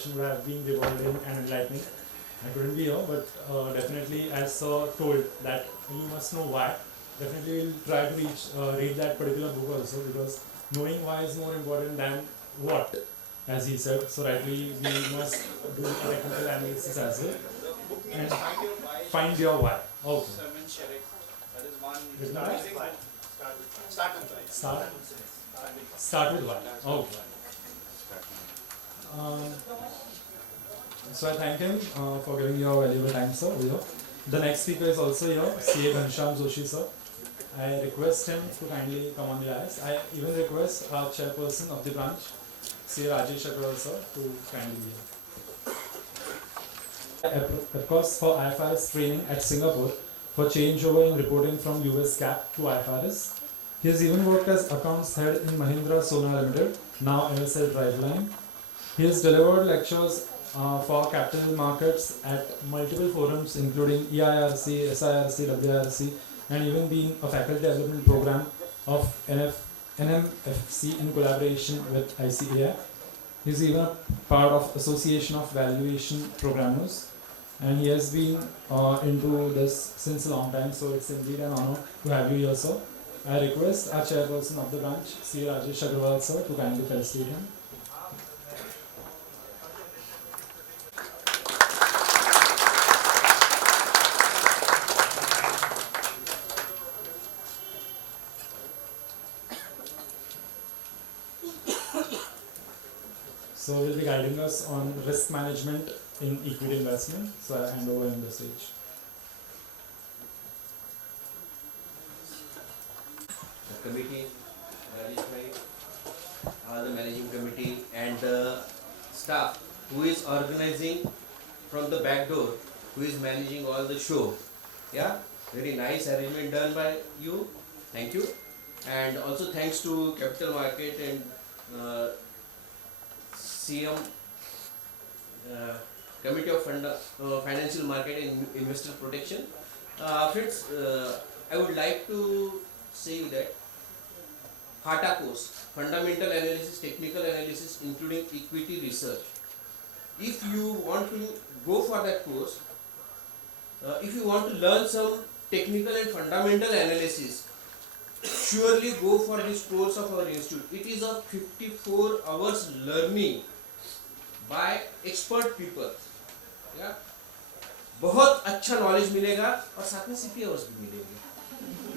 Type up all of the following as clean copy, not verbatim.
discussion would have been rewarding and enlightening. I couldn't be here, but definitely, as Sir told, that you must know why. Definitely, we'll try to read that particular book also, because knowing why is more important than what, as he said. So rightly, we must do a technical analysis as well and find your why. Okay. That is one. Start with why. Okay. Um, so I thank him for giving your valuable time, sir. Over here. The next speaker is also here, CA Ghanshyam Joshi, sir. I request him to kindly come on the dais. I even request our chairperson of the branch, CA Rajesh Agrawal, sir, to kindly be here. Of course, for IFRS training at Singapore for changeover in reporting from US GAAP to IFRS. He has even worked as accounts head in Mahindra Sona Limited, now MSL Driveline. He has delivered lectures for capital markets at multiple forums including EIRC, SIRC, WIRC, and even been a faculty development program of NMFC in collaboration with ICAI. He is even a part of Association of Valuation Programmers, and he has been into this since a long time, so it's indeed an honor to have you here, sir. I request our chairperson of the branch, C. Rajesh Agrawal, sir, to kindly felicitate him. So we'll be guiding us on risk management in equity investment. So I hand over in the stage. The committee, the managing committee, and the staff who is organizing from the back door, who is managing all the show. Yeah, very nice arrangement done by you. Thank you. And also thanks to Capital Market and CM Committee of Financial Market and Investor Protection. Friends, I would like to say that FATA course, Fundamental Analysis, Technical Analysis, including Equity Research. If you want to go for that course, if you want to learn some technical and fundamental analysis, surely go for this course of our institute. It is a 54 hours learning by expert people. Yeah? बहुत अच्छा knowledge मिलेगा और साथ में CP hours भी मिलेंगे,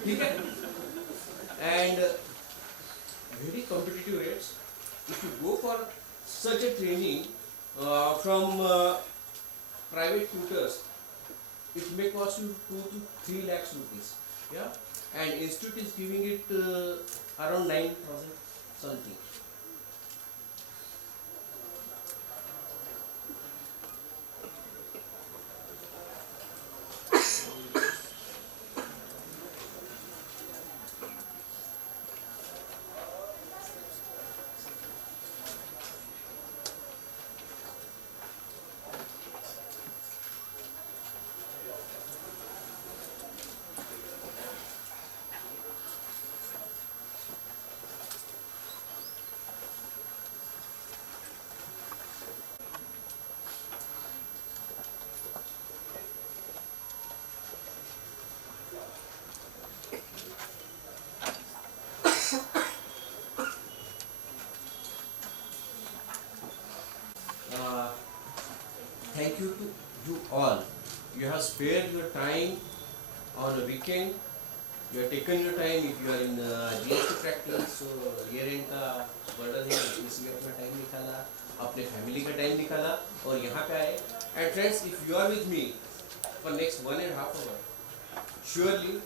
ठीक है? And very competitive rates. If you go for such a training from private tutors, it may cost you 2 to 3 lakhs rupees. Yeah, and institute is giving it around 9,000 something. Thank you to you all. You have spared your time on a weekend. You have taken your time. If you are in GST practice, so year end का burden है, इसमें अपना time निकाला, अपने family का time निकाला और यहाँ पे आए. And friends, if you are with me for next 1.5 hours, surely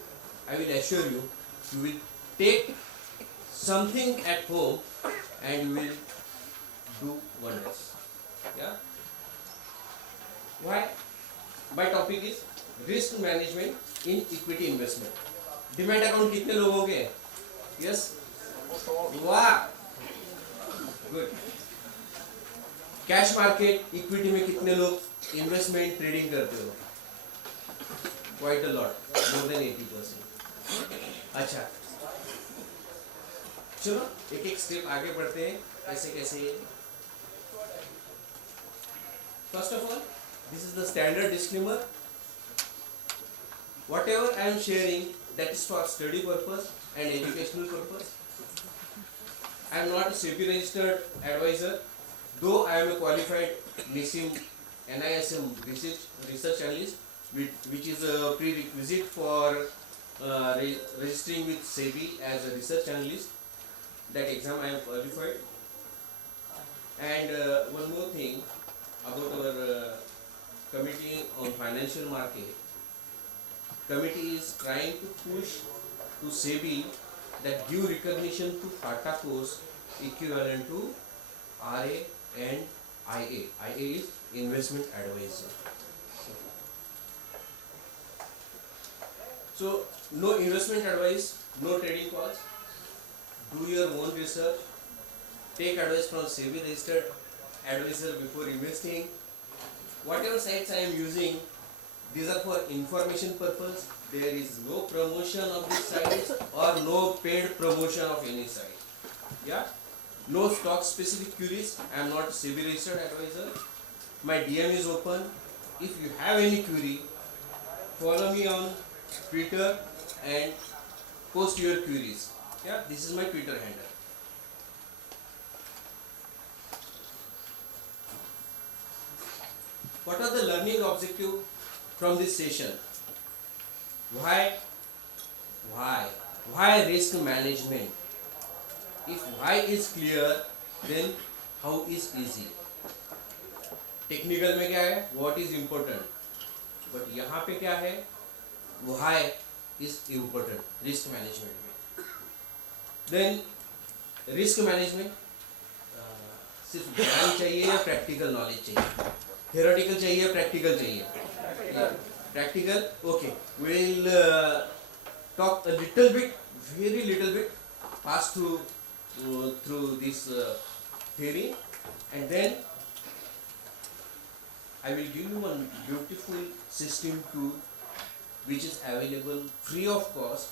I will assure you, you will take something at home and you will do wonders. Yeah. Why? My topic is risk management in equity investment. Demat account कितने लोगों के? Yes. वाह. Good. Cash market equity में कितने लोग investment trading करते हो? Quite a lot, more than 80%. अच्छा. चलो एक एक स्टेप आगे बढ़ते हैं. कैसे कैसे First of all, this is the standard disclaimer. Whatever I am sharing, that is for study purpose and educational purpose. I am not a SEBI registered advisor, though I am a qualified NISM research analyst, which is a prerequisite for registering with SEBI as a research analyst. That exam I am qualified. And one more thing about our committee on financial market. Committee is trying to push to SEBI that give recognition to FATA course equivalent to RA and IA. IA is investment advisor. So no investment advice, no trading calls. Do your own research. Take advice from SEBI registered advisor before investing. Whatever sites I am using, these are for information purpose. There is no promotion of these sites or no paid promotion of any site. Yeah? No stock specific queries. I am not SEBI registered advisor. My DM is open. If you have any query, follow me on Twitter and post your queries. Yeah, this is my Twitter handle. What are the learning objective from this session? Why risk management? If why is clear, then how is easy? Technical में क्या है? What is important? But यहाँ पे क्या है? Why is important? Risk management में. Then risk management सिर्फ ज्ञान चाहिए या प्रैक्टिकल नॉलेज चाहिए? Theoretical चाहिए या प्रैक्टिकल चाहिए? Practical. Okay. We'll talk a little bit, very little bit, pass through this theory, and then I will give you one beautiful system tool which is available free of cost.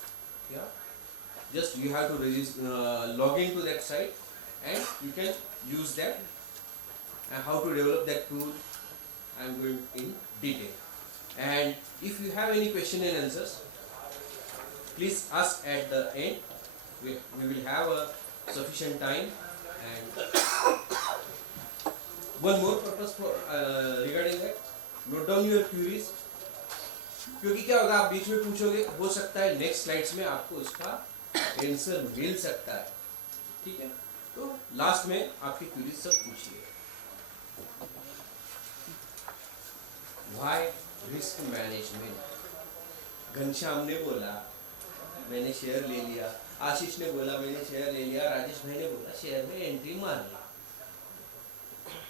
Yeah. Just you have to log into that site and you can use that. And how to develop that tool, I am going in detail. And if you have any question and answers, please ask at the end. We will have a sufficient time. And one more purpose for regarding that, note down your queries. क्योंकि क्या होगा, आप बीच में पूछोगे, हो सकता है next slides में आपको उसका आंसर मिल सकता है. ठीक है, तो लास्ट में आपकी क्वेरीज सब पूछिए. Why risk management? घनश्याम ने बोला मैंने शेयर ले लिया, आशीष ने बोला मैंने शेयर ले लिया, राजेश भाई ने बोला शेयर में एंट्री मार ली.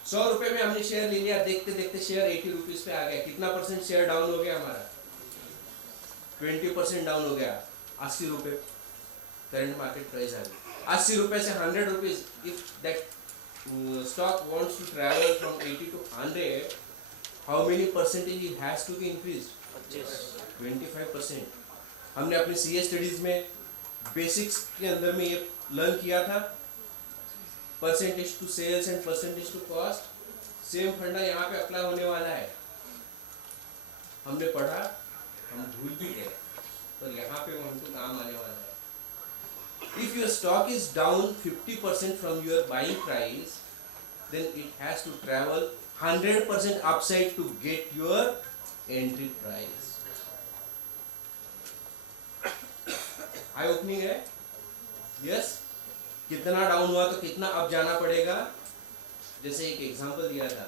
100 रुपए में हमने शेयर ले लिया, देखते देखते शेयर 80 रुपीज पे आ गया. कितना परसेंट शेयर डाउन हो गया हमारा? 20% डाउन हो गया. 80 रुपए करंट मार्केट प्राइस आ गई. 80 रुपए से 100 rupees. If that stock wants to travel from 80 to 100, how many percentage it has to be increased? 25%. हमने अपने CA स्टडीज में बेसिक्स के अंदर में ये लर्न किया था, percentage to sales and percentage to cost. Same फंडा यहाँ पे अप्लाई होने वाला है. हमने पढ़ा, हम भूल भी गए, पर यहाँ पे वो हमको काम आने वाला है. If your stock is down 50% from your buying price, then it has to travel 100% upside to get your entry price. Eye opening है? Yes? कितना डाउन हुआ तो कितना अप जाना पड़ेगा? जैसे एक एग्जांपल दिया था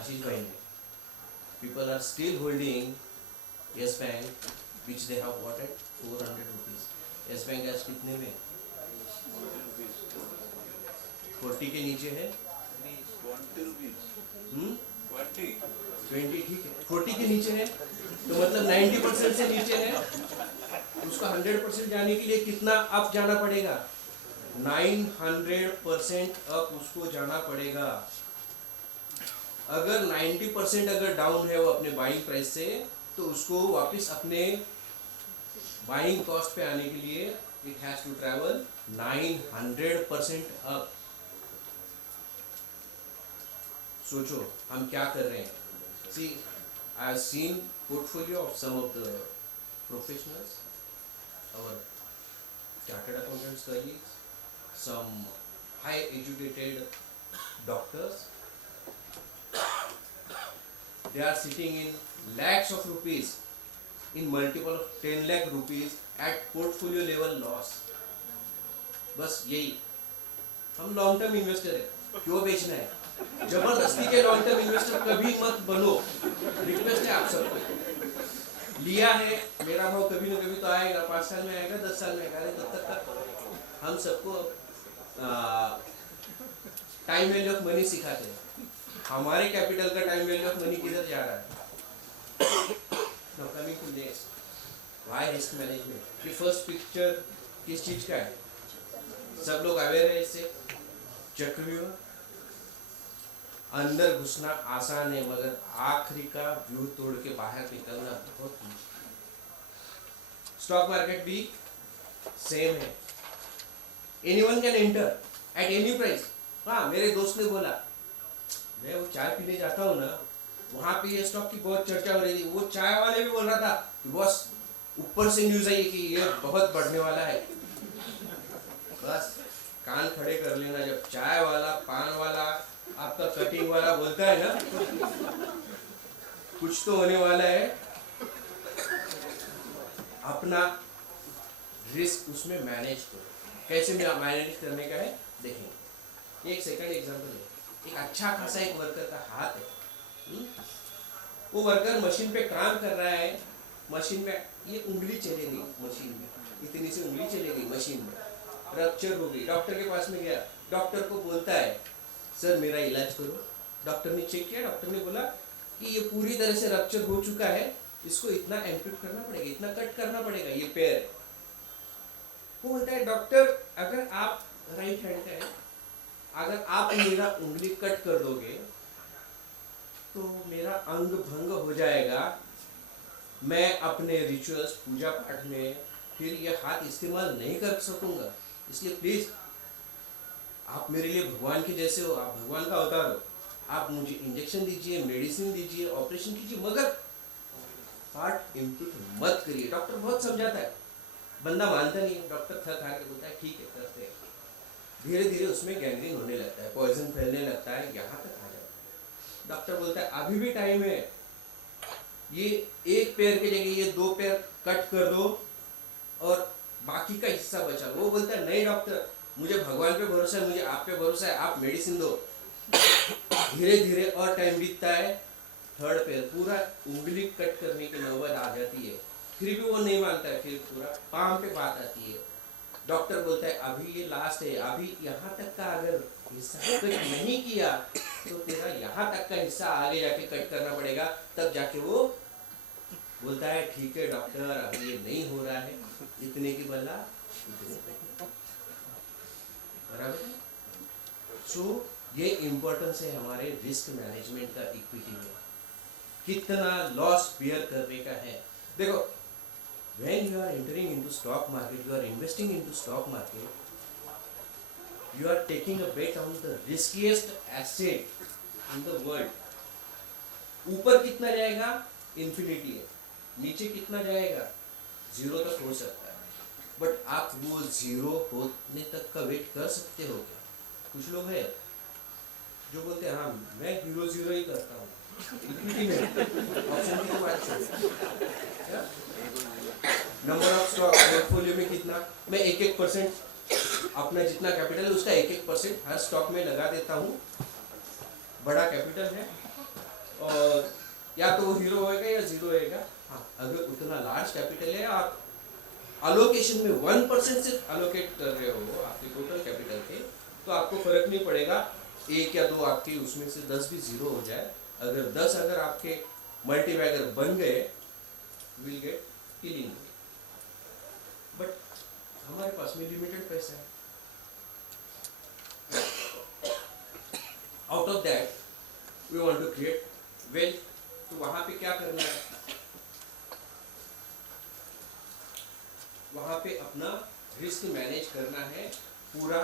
आशीष भाई ने. People are still holding Yes Bank, which they have bought at 400 rupees. Yes Bank आज कितने में? 40 के नीचे है. 20 ठीक है. 40 के नीचे है तो मतलब 90% से नीचे है. उसको 100% जाने के लिए कितना अप जाना पड़ेगा? 900% अप उसको जाना पड़ेगा. अगर 90% अगर डाउन है वो अपने बाइंग प्राइस से, तो उसको वापस अपने बाइंग कॉस्ट पे आने के लिए it has to travel 900% up. सोचो हम क्या कर रहे हैं. See, I have seen portfolio of some of the professionals, our chartered accountants colleagues, some high educated doctors. They are sitting in lakhs of rupees, in multiple of 10 lakh rupees at portfolio level loss. बस यही, हम long term investor है, क्यों बेचना है? जबरदस्ती के long term investor कभी मत बनो, रिक्वेस्ट है आप सबको. लिया है, मेरा भाव कभी ना कभी तो आएगा, 5 साल में आएगा, 10 साल में आएगा, तब तक हम सबको टाइम वैल्यू ऑफ मनी सिखाते हैं. हमारे कैपिटल का टाइम वैल्यू ऑफ मनी किधर जा रहा है? Now coming to next, why risk management? ये फर्स्ट पिक्चर किस चीज का है? सब लोग अवेयर है इससे. चक्रव्यूह, अंदर घुसना आसान है मगर आखिरी का व्यू तोड़ के बाहर निकलना बहुत मुश्किल. स्टॉक मार्केट भी सेम है. Anyone can enter at any price. हाँ, मेरे दोस्त ने बोला, मैं वो चाय पीने जाता हूँ ना, वहाँ पे ये स्टॉक की बहुत चर्चा हो रही थी. वो चाय वाले भी बोल रहा था कि बॉस ऊपर से न्यूज आई कि ये बहुत बढ़ने वाला है. बस कान खड़े कर लेना, जब चाय वाला, पान वाला, आपका कटिंग वाला बोलता है ना कुछ तो होने वाला है. अपना रिस्क उसमें मैनेज करो. कैसे मैनेज करने का है देखेंगे. एक सेकंड एग्जांपल है. एक अच्छा खासा एक वर्कर का हाथ है, वो वर्कर मशीन पे काम कर रहा है. मशीन में ये उंगली चलेगी, मशीन में इतनी सी उंगली चलेगी, मशीन में रप्चर हो गई. डॉक्टर के पास में गया, डॉक्टर को बोलता है सर मेरा इलाज करो. डॉक्टर ने चेक किया, डॉक्टर ने बोला कि ये पूरी तरह से रप्चर हो चुका है, इसको इतना एम्प्यूट करना पड़ेगा, इतना कट करना पड़ेगा, ये पैर है. वो बोलता है डॉक्टर अगर आप राइट हैंड का है, अगर आप मेरा उंगली कट कर दोगे तो मेरा अंग भंग हो जाएगा. मैं अपने रिचुअल्स, पूजा पाठ में फिर ये हाथ इस्तेमाल नहीं कर सकूंगा. इसलिए प्लीज आप मेरे लिए भगवान के जैसे हो, आप भगवान का अवतार हो. आप मुझे इंजेक्शन दीजिए, मेडिसिन दीजिए, ऑपरेशन कीजिए, मगर पार्ट इम्प्यूट मत करिए. डॉक्टर बहुत समझाता है, बंदा मानता नहीं है. डॉक्टर थक हार के बोलता है ठीक है करते हैं. धीरे धीरे उसमें गैंग्रीन होने लगता है, पॉइजन फैलने लगता है, यहाँ तक आ जाता है. डॉक्टर बोलता है अभी भी टाइम है, ये एक पैर के जगह ये 2 पैर कट कर दो और बाकी का हिस्सा बचा. वो बोलता है नहीं डॉक्टर, मुझे भगवान पे भरोसा है, मुझे आप पे भरोसा है, आप मेडिसिन दो. धीरे धीरे और टाइम बीतता है, 3rd पैर पूरा उंगली कट करने की नौबत आ जाती है. फिर भी वो नहीं मानता है, फिर पूरा पाम पे बात आती है. डॉक्टर बोलता है अभी ये लास्ट है, अभी यहाँ तक का अगर हिस्सा कट नहीं किया तो तेरा यहाँ तक का हिस्सा आगे जाके कट करना पड़ेगा. तब जाके वो बोलता है ठीक है डॉक्टर, अभी ये नहीं हो रहा है, इतने की बदला इतने. बराबर. सो ये इम्पोर्टेंस है हमारे रिस्क मैनेजमेंट का इक्विटी में. कितना लॉस बियर करने का है. देखो, when you are entering into stock market, you are investing into stock market, you are taking a bet on the riskiest asset in the world. ऊपर कितना जाएगा इन्फिनिटी है, नीचे कितना जाएगा 0 तक हो सकता है. बट आप वो 0 होने तक का वेट कर सकते हो क्या? कुछ लोग हैं जो बोलते हैं हाँ मैं 0 ही करता हूँ. इक्विटी में ऑप्शन की तो बात छोड़, नंबर ऑफ स्टॉक पोर्टफोलियो में कितना, मैं 1-1% अपना जितना कैपिटल है उसका 1-1% हर स्टॉक में लगा देता हूँ. बड़ा कैपिटल है और या तो वो 0 होएगा या 0 होएगा. हाँ, अगर उतना लार्ज कैपिटल है, आप अलोकेशन में 1% सिर्फ अलोकेट कर रहे हो आपके टोटल कैपिटल के, तो आपको फर्क नहीं पड़ेगा 1 या 2 आपके उसमें से 10 भी 0 हो जाए. अगर 10 अगर आपके मल्टीबैगर बन गए, विल गेट किलिंग. बट हमारे पास में लिमिटेड पैसा है. Out of that we want to create wealth. तो वहां पे क्या करना है, वहां पे अपना रिस्क मैनेज करना है. पूरा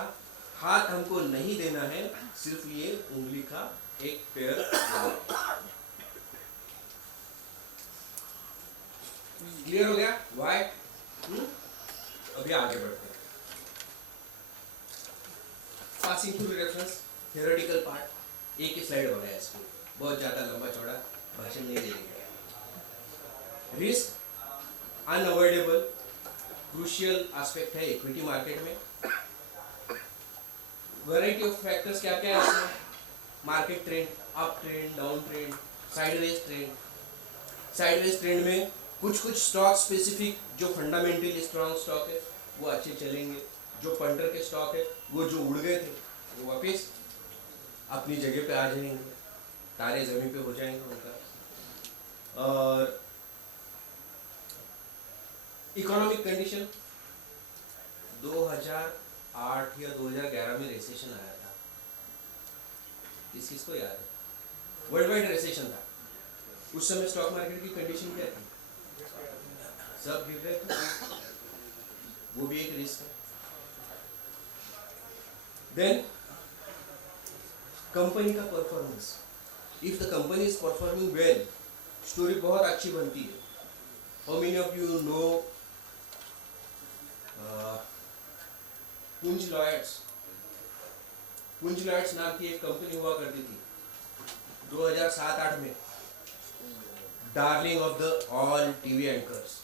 हाथ हमको नहीं देना है, सिर्फ ये उंगली का एक पेयर क्लियर हो गया वाई? अभी आगे बढ़ते हैं। Passing through reference theoretical part, एक ही स्लाइड हो रहा है इसमें, बहुत ज्यादा लंबा चौड़ा भाषण नहीं देंगे। रिस्क अनअवॉइडेबल क्रूशियल एस्पेक्ट है इक्विटी मार्केट में। वैरायटी ऑफ फैक्टर्स क्या क्या है इसमें? Market trend, up trend, down trend, sideways trend. Sideways trend में कुछ कुछ स्टॉक स्पेसिफिक जो फंडामेंटली स्ट्रॉन्ग स्टॉक है वो अच्छे चलेंगे, जो पंटर के स्टॉक है वो जो उड़ गए थे वो वापस अपनी जगह पे आ जाएंगे, तारे जमीन पे हो जाएंगे उनका। और इकोनॉमिक कंडीशन 2008 या 2011 में रिसेशन आया था, किसको याद है? वर्ल्ड वाइड रिसेशन था। उस समय स्टॉक मार्केट की कंडीशन क्या थी? सब गिर रहे थे, वो भी एक रिस्क है। देन कंपनी का performance, if the company is performing well, story बहुत अच्छी बनती है। How many of you know पुंज लॉयड्स? पुंज लॉयड्स नाम की एक कंपनी हुआ करती थी 2007-8 में, darling of the all TV anchors,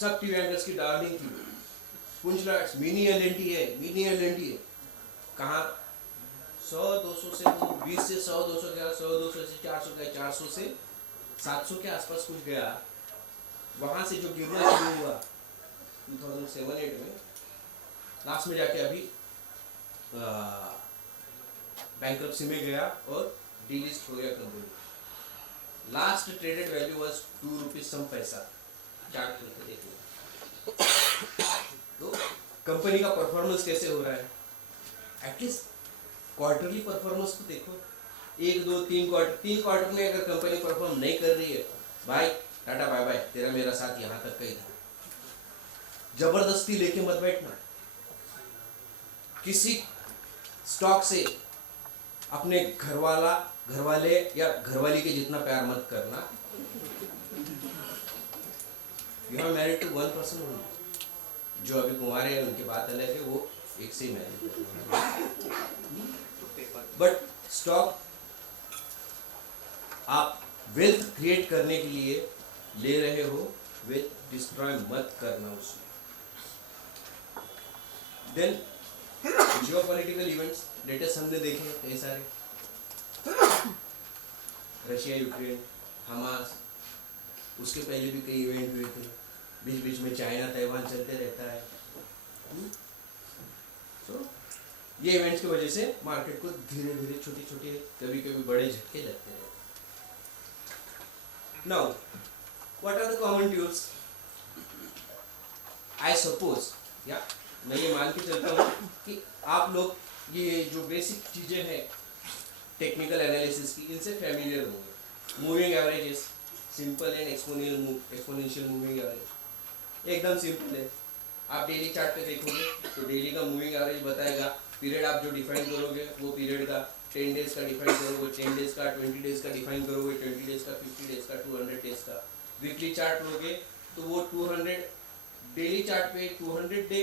सब टीवी एंकर्स की डार्लिंग थी पुंज लॉयड्स। मिनी एलएनटी है, मिनी एलएनटी है। कहाँ 100-200 से 20 से 100-200 गया, 100-200 से 400 गया, 400 से 700 के आसपास कुछ गया। वहां से जो गिरना शुरू हुआ 2007-8 में, लास्ट में जाके अभी बैंक्रप्सी में गया और डीलिस्ट हो गया company. Last traded value was 2 rupees some पैसा, चार्ट करके देखिए। तो कंपनी का परफॉर्मेंस कैसे हो रहा है? एटलीस्ट क्वार्टरली परफॉर्मेंस तो देखो, 1 2 3 क्वार्टर, 3 क्वार्टर में अगर कंपनी परफॉर्म नहीं कर रही है, भाई टाटा बाय बाय, तेरा मेरा साथ यहाँ तक का ही था। जबरदस्ती लेके मत बैठना। किसी स्टॉक से अपने घरवाले या घरवाली के जितना प्यार मत करना। You are married to one person only. जो अभी कुंवारे हैं उनकी बात अलग है, वो एक से ही मैरिड। बट स्टॉक आप वेल्थ क्रिएट करने के लिए ले रहे हो, वेल्थ डिस्ट्रॉय मत करना उसमें। देन जियोपॉलिटिकल इवेंट्स लेटेस्ट हमने देखे कई सारे, रशिया यूक्रेन, हमास, उसके पहले भी कई इवेंट हुए थे, बीच बीच में चाइना ताइवान चलते रहता है। तो ये इवेंट्स की वजह से मार्केट को धीरे धीरे छोटे छोटे कभी कभी बड़े झटके लगते हैं। Now what are the common tubes? I suppose, या मैं ये मान के चलता हूँ कि आप लोग ये जो बेसिक चीजें हैं टेक्निकल एनालिसिस की, इनसे फैमिलियर होंगे। Moving averages, simple and exponential moving average एकदम सिंपल है। आप डेली चार्ट पे देखोगे तो डेली का मूविंग एवरेज बताएगा। पीरियड आप जो डिफाइन करोगे वो पीरियड का, 10 डेज का डिफाइन करोगे 10 डेज का, 20 डेज का डिफाइन करोगे 20 डेज का, 50 डेज का, 200 डेज का। वीकली चार्ट लोगे तो वो 200 डेली चार्ट पे 200 डे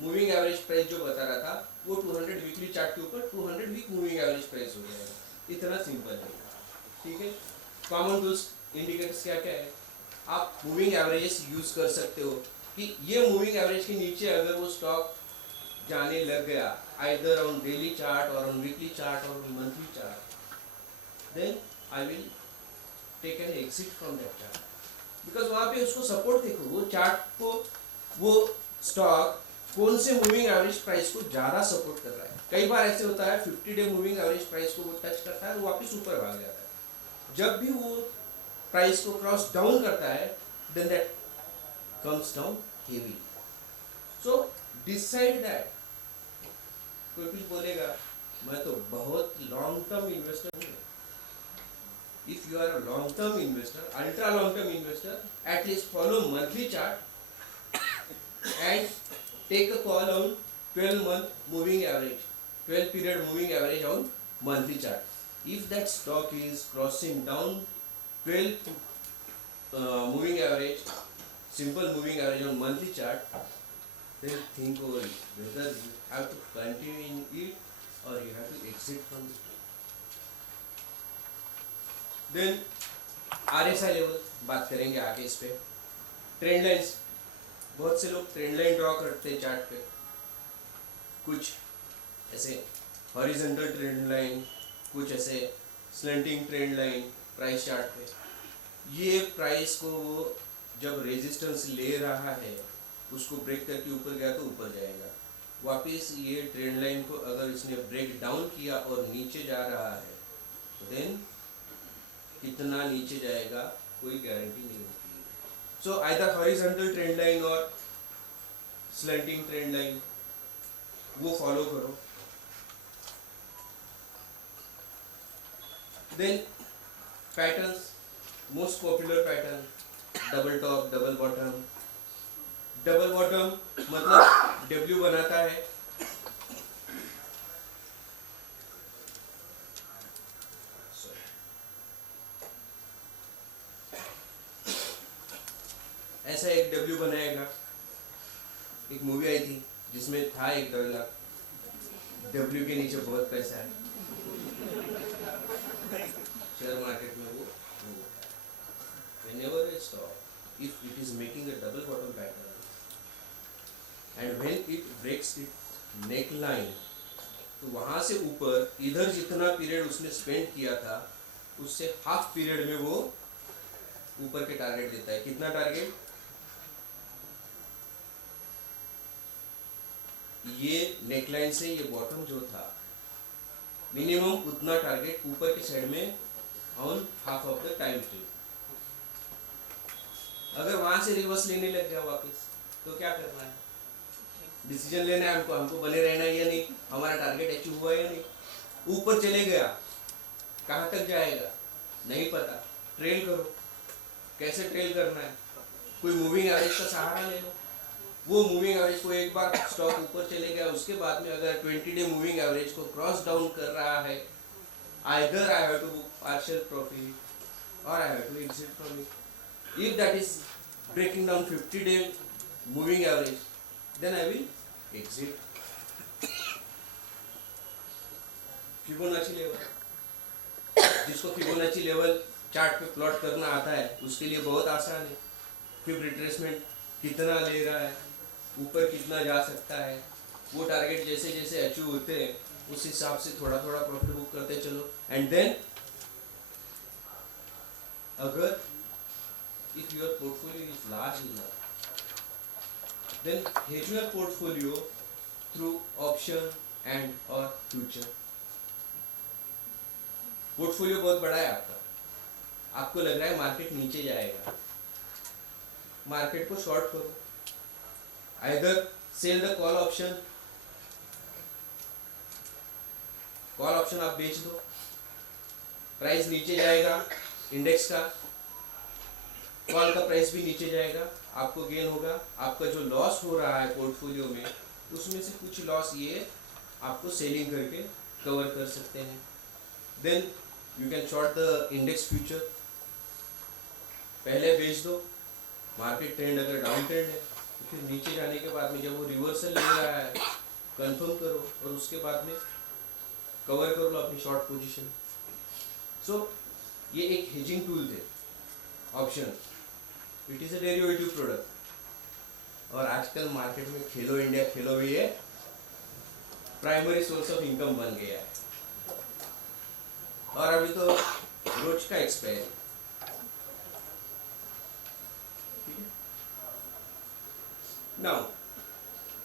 मूविंग एवरेज प्राइस जो बता रहा था वो 200 वीकली चार्ट के ऊपर 200 वीक मूविंग एवरेज प्राइस हो जाएगा। इतना सिंपल है, ठीक है। कॉमन टूल्स इंडिकेटर्स क्या क्या है? आप मूविंग एवरेजेस यूज कर सकते हो कि ये मूविंग एवरेज के नीचे अगर वो स्टॉक जाने लग गया, आइदर ऑन डेली चार्ट और ऑन वीकली चार्ट और on monthly chart, then I will take an exit from that chart. Because वहां पे उसको सपोर्ट देखो, वो चार्ट को, वो स्टॉक कौन से मूविंग एवरेज प्राइस को ज्यादा सपोर्ट कर रहा है। कई बार ऐसे होता है 50 डे मूविंग एवरेज प्राइस को वो टच करता है और वापस ऊपर भाग जाता है। जब भी वो प्राइस को क्रॉस डाउन करता है, then that comes down heavy. So decide that. कोई कुछ बोलेगा, मैं तो बहुत लॉन्ग टर्म इन्वेस्टर हूँ। If you are a long term investor, ultra long term investor, at least follow monthly chart and take a call on 12 month moving average, 12 period moving average on monthly chart. if that stock is crossing down 12 moving average, simple moving average on monthly chart, then think over it whether you have to continue in it or you have to exit from it. Then RSI level बात करेंगे आगे इस पे. Trend lines, बहुत से लोग trend line draw करते हैं चार्ट पे, कुछ ऐसे हॉरिजॉन्टल ट्रेंड लाइन, कुछ ऐसे slanting trend line price chart पे. ये प्राइस को वो जब रेजिस्टेंस ले रहा है उसको ब्रेक करके ऊपर गया तो ऊपर जाएगा. वापस ये ट्रेंड लाइन को अगर इसने ब्रेक डाउन किया और नीचे जा रहा है तो देन कितना नीचे जाएगा कोई गारंटी नहीं होती है. So either horizontal trend line और स्लैंटिंग ट्रेंड लाइन वो फॉलो करो. Then patterns, most popular pattern double top, double bottom. Double bottom मतलब डब्ल्यू बनाता है, ऐसा एक डब्ल्यू बनाएगा. एक मूवी आई थी जिसमें था एक डायलॉग, डब्ल्यू के नीचे बहुत पैसा है. शेयर मार्केट में वो whenever a stock, if it is making a double bottom pattern and when it breaks its neckline, तो वहां से ऊपर इधर जितना पीरियड उसने स्पेंड किया था उससे हाफ पीरियड में वो ऊपर के टारगेट देता है. कितना टारगेट? ये नेकलाइन से ये बॉटम जो था मिनिमम उतना टारगेट ऊपर की साइड में on half of the time frame. अगर वहां से रिवर्स लेने लग गया वापस तो क्या करना है? डिसीजन लेना है हमको बने रहना है या नहीं, हमारा टारगेट अचीव हुआ या नहीं. ऊपर चले गया, कहाँ तक जाएगा नहीं पता, ट्रेल करो. कैसे ट्रेल करना है? कोई मूविंग एवरेज का सहारा ले लो. वो मूविंग एवरेज को एक बार स्टॉक ऊपर चले गया उसके बाद में अगर 20 डे मूविंग एवरेज को क्रॉस डाउन कर रहा है, either I have to book partial profit और I have to exit from it. If that is breaking down 50 day moving average, then I will exit. Fibonacci level, जिसको Fibonacci level chart पे plot करना आता है उसके लिए बहुत आसान है. फिब रिट्रेसमेंट कितना ले रहा है, ऊपर कितना जा सकता है, वो टारगेट जैसे जैसे अचीव होते हैं उस हिसाब से थोड़ा थोड़ा प्रॉफिट बुक करते चलो. एंड देन अगर if your portfolio is large enough, then hedge your portfolio through option and or future. Portfolio बहुत बड़ा है आपका, आपको लग रहा है मार्केट नीचे जाएगा, मार्केट को शॉर्ट करो. Either sell the call option, call option आप बेच दो, प्राइस नीचे जाएगा इंडेक्स का, कॉल का प्राइस भी नीचे जाएगा, आपको गेन होगा. आपका जो लॉस हो रहा है पोर्टफोलियो में उसमें से कुछ लॉस ये आपको सेलिंग करके कवर कर सकते हैं. Then you can short the index future. पहले बेच दो, मार्केट ट्रेंड अगर डाउन ट्रेंड है तो फिर नीचे जाने के बाद में जब वो रिवर्सल ले रहा है कंफर्म करो और उसके बाद में कवर कर लो अपनी शॉर्ट पोजीशन. सो ये एक हेजिंग टूल थे option. It is a derivative product और आजकल मार्केट में खेलो इंडिया खेलो भी है, प्राइमरी सोर्स ऑफ इनकम बन गया है. और अभी तो रोज का expire. Now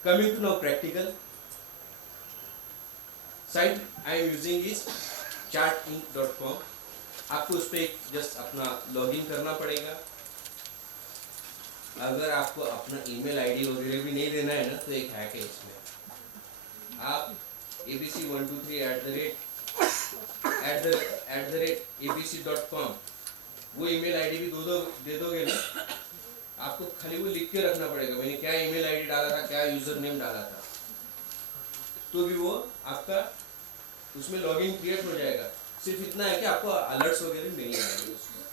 coming to now practical site I am using is chartinc.com. आपको उस पर जस्ट अपना लॉगिन करना पड़ेगा. अगर आपको अपना ईमेल आईडी वगैरह भी नहीं देना है ना तो एक हैक है इसमें. आप abc123@abc.com वो ईमेल आईडी भी दे दोगे ना, आपको खाली वो लिख के रखना पड़ेगा मैंने क्या ईमेल आईडी डाला था, क्या यूजर नेम डाला था, तो भी वो आपका उसमें लॉगिन क्रिएट हो जाएगा. सिर्फ इतना है कि आपको अलर्ट्स वगैरह मिल जाएंगे उसमें।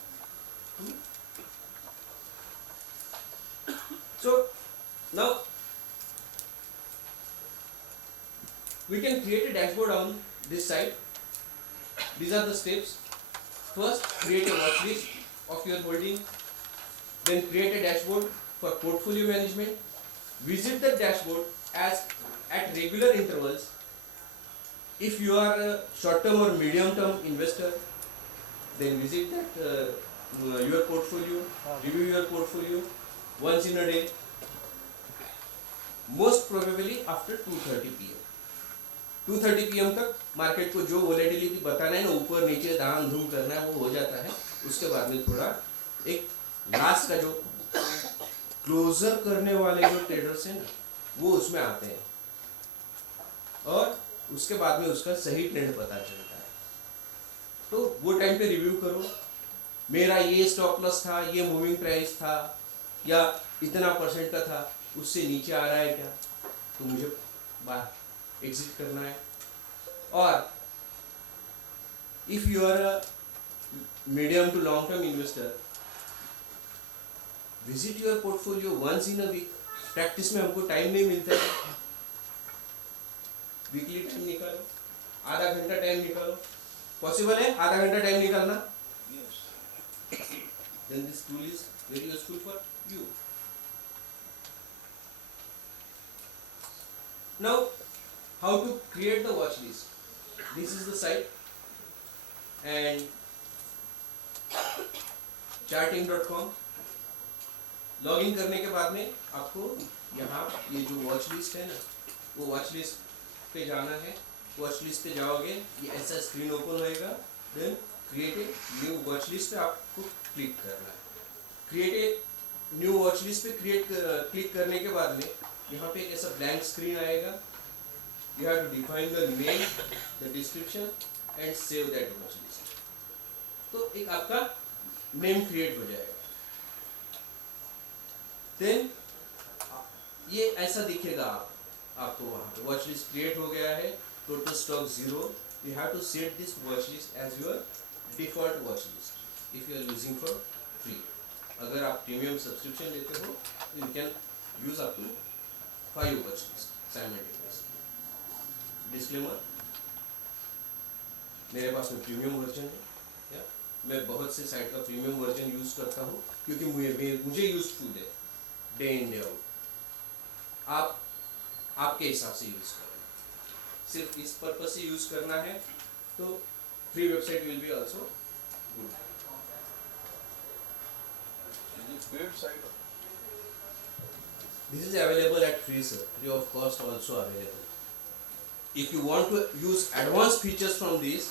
So now we can create a dashboard on this side. These are the steps. First, create a watch list of your holding. Then create a dashboard for portfolio management. Visit the dashboard as at regular intervals. If you are a short-term or medium-term investor, then visit that your portfolio, review your portfolio once in a day. Most probably after 2:30 p.m. 2:30 p.m. तक market को जो volatility बताना है ना, ऊपर नीचे दाम धूम करना है, वो हो जाता है। उसके बाद में थोड़ा एक लास्ट का जो क्लोजर करने वाले जो ट्रेडर्स हैं ना, वो उसमें आते हैं और उसके बाद में उसका सही ट्रेंड पता चलता है। तो वो टाइम पे रिव्यू करो, मेरा ये स्टॉप लॉस था, ये मूविंग प्राइस था, या इतना परसेंट का था, उससे नीचे आ रहा है क्या, तो मुझे बाहर एग्जिट करना है। और if you are a medium to long term investor, visit your portfolio once in a week. Practice में हमको टाइम नहीं मिलता है, वीकली टाइम निकालो, आधा घंटा टाइम निकालो। पॉसिबल है आधा घंटा टाइम निकालना? Then this tool is very useful for you. Now, how to create the watch list? This is the site, and charting.com. Login करने के बाद में आपको यहाँ ये जो वॉच लिस्ट है ना, वो वॉच लिस्ट पे जाना है। वॉच लिस्ट पे जाओगे, ये ऐसा स्क्रीन ओपन होएगा। Then create a new watch list पे आपको क्लिक करना है। Create a new watch list पे क्लिक करने के बाद में यहाँ पे एक ऐसा ब्लैंक स्क्रीन आएगा। You have to define the name, the description and save that watch list. तो एक आपका नेम क्रिएट हो जाएगा। देन ये ऐसा दिखेगा आपको वहाँ पे वॉच लिस्ट क्रिएट हो गया है। Total stock 0। You have to set this watch list as your default watch list if you are using for free. अगर आप प्रीमियम सब्सक्रिप्शन लेते हो तो you can use up to 5 watch list simultaneously. Disclaimer, मेरे पास में premium version है, या मैं बहुत से साइट का प्रीमियम वर्जन यूज करता हूँ क्योंकि मुझे यूजफुल है डे इन डे आउट। आप आपके हिसाब से यूज करें, सिर्फ इस पर्पज से यूज करना है तो free website will be also good. This is available at free, sir. Free of cost also available. If you want to use advanced features from this,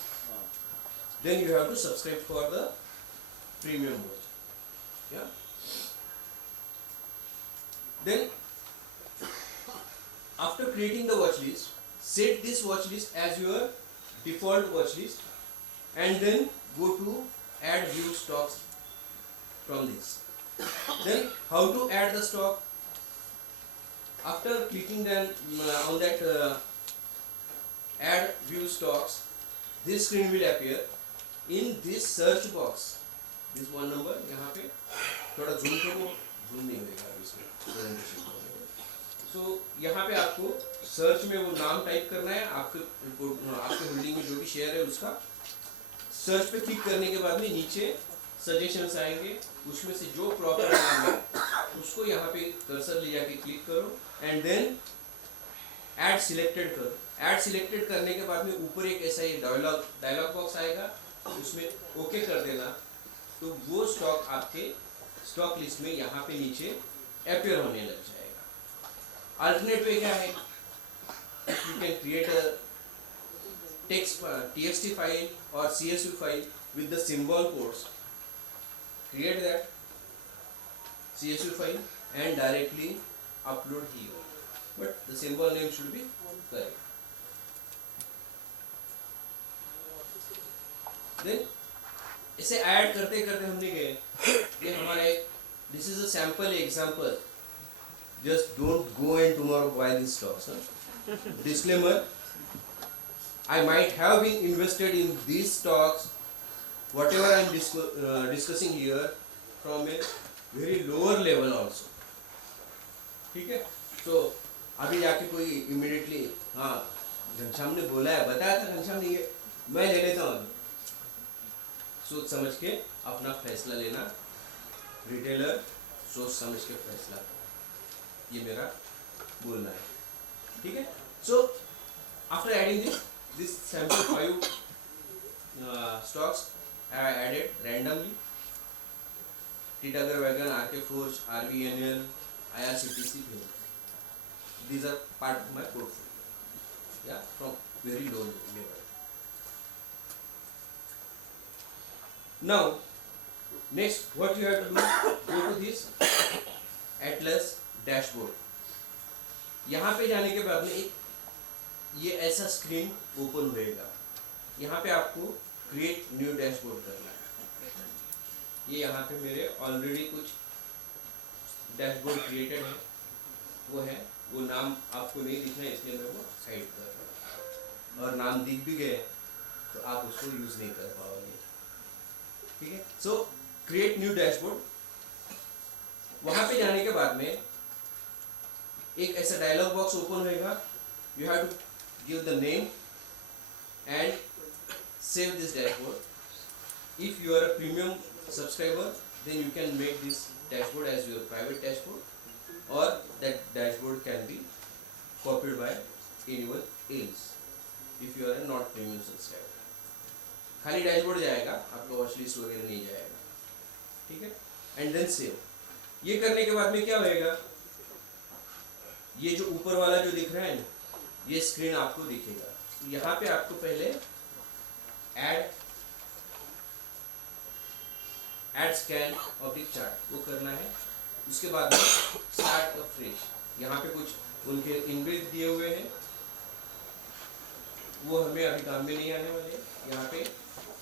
then you have to subscribe for the premium version. Yeah. Then after creating the watch list, set this watch list as your default watch list, and then go to add view stocks from this. Then how to add the stock? After clicking then on that add view stocks, this screen will appear. In this search box, this one number यहाँ पे थोड़ा zoom करो, zoom नहीं होगा इसमें presentation को। So यहाँ पे आपको सर्च में वो नाम टाइप करना है, आपके होल्डिंग में जो भी शेयर है उसका। सर्च पे क्लिक करने के बाद में नीचे सजेशंस आएंगे, उसमें से जो प्रॉपर नाम है उसको यहाँ पे कर्सर ले जाके क्लिक करो एंड देन ऐड सिलेक्टेड करो। ऐड सिलेक्टेड करने के बाद में ऊपर एक ऐसा ये डायलॉग बॉक्स आएगा, उसमें ओके कर देना, तो वो स्टॉक आपके स्टॉक लिस्ट में यहाँ पे नीचे अपियर होने लग जाएगा। अल्टरनेट वे क्या है, you can create a text txt file और CSV file with the symbol codes. Create that CSV file and directly upload here, but the symbol name should be correct. Then इसे add करते करते हमने गए, ये हमारा एक this is a sample example. Just don't go and tomorrow buy these stocks. Disclaimer, I might have been invested in these stocks, whatever I am discussing here, from a very lower level also. ठीक है? तो अभी जाके कोई immediately हाँ घनश्याम ने बोला है, बताया था घनश्याम ने, ये मैं ले लेता हूँ, सोच समझ के अपना फैसला लेना, रिटेलर सोच समझ के फैसला करना, ये मेरा बोलना है, ठीक है? So after adding this sample 5 stocks I added randomly: Titagar Wagon, RK Forge, RVNL, IRCTC. These are part of my portfolio. Yeah, from very low level. Now, next what you have to do, go to this Atlas dashboard. यहाँ पे जाने के बाद में एक ये ऐसा screen open होएगा. यहाँ पे आपको क्रिएट न्यू डैशबोर्ड करना है. ये यहाँ पे मेरे ऑलरेडी कुछ डैशबोर्ड क्रिएटेड है, वो नाम आपको नहीं दिखना है, इसलिए मैं वो साइड कर रहा हूँ. और नाम दिख भी गए तो आप उसको यूज नहीं कर पाओगे, ठीक है? So create new dashboard. वहां पे जाने के बाद में एक ऐसा डायलॉग बॉक्स ओपन होएगा. You have to give the name and save this dashboard. If you are a premium subscriber, then you can make this dashboard as your private dashboard, or that dashboard can be copied by anyone else if you are a not premium subscriber. खाली dashboard जाएगा, आपका watch list वगैरह नहीं जाएगा, ठीक है? And then save. ये करने के बाद में क्या होएगा, ये जो ऊपर वाला जो दिख रहा है ना, ये स्क्रीन आपको दिखेगा. यहाँ पे आपको पहले एड स्कैन ऑब्जेक्ट चार्ट वो करना है. उसके बाद में स्टार्ट अ फ्रेश. यहाँ पे कुछ उनके इनबिल्ट दिए हुए हैं, वो हमें अभी काम में नहीं आने वाले. यहाँ पे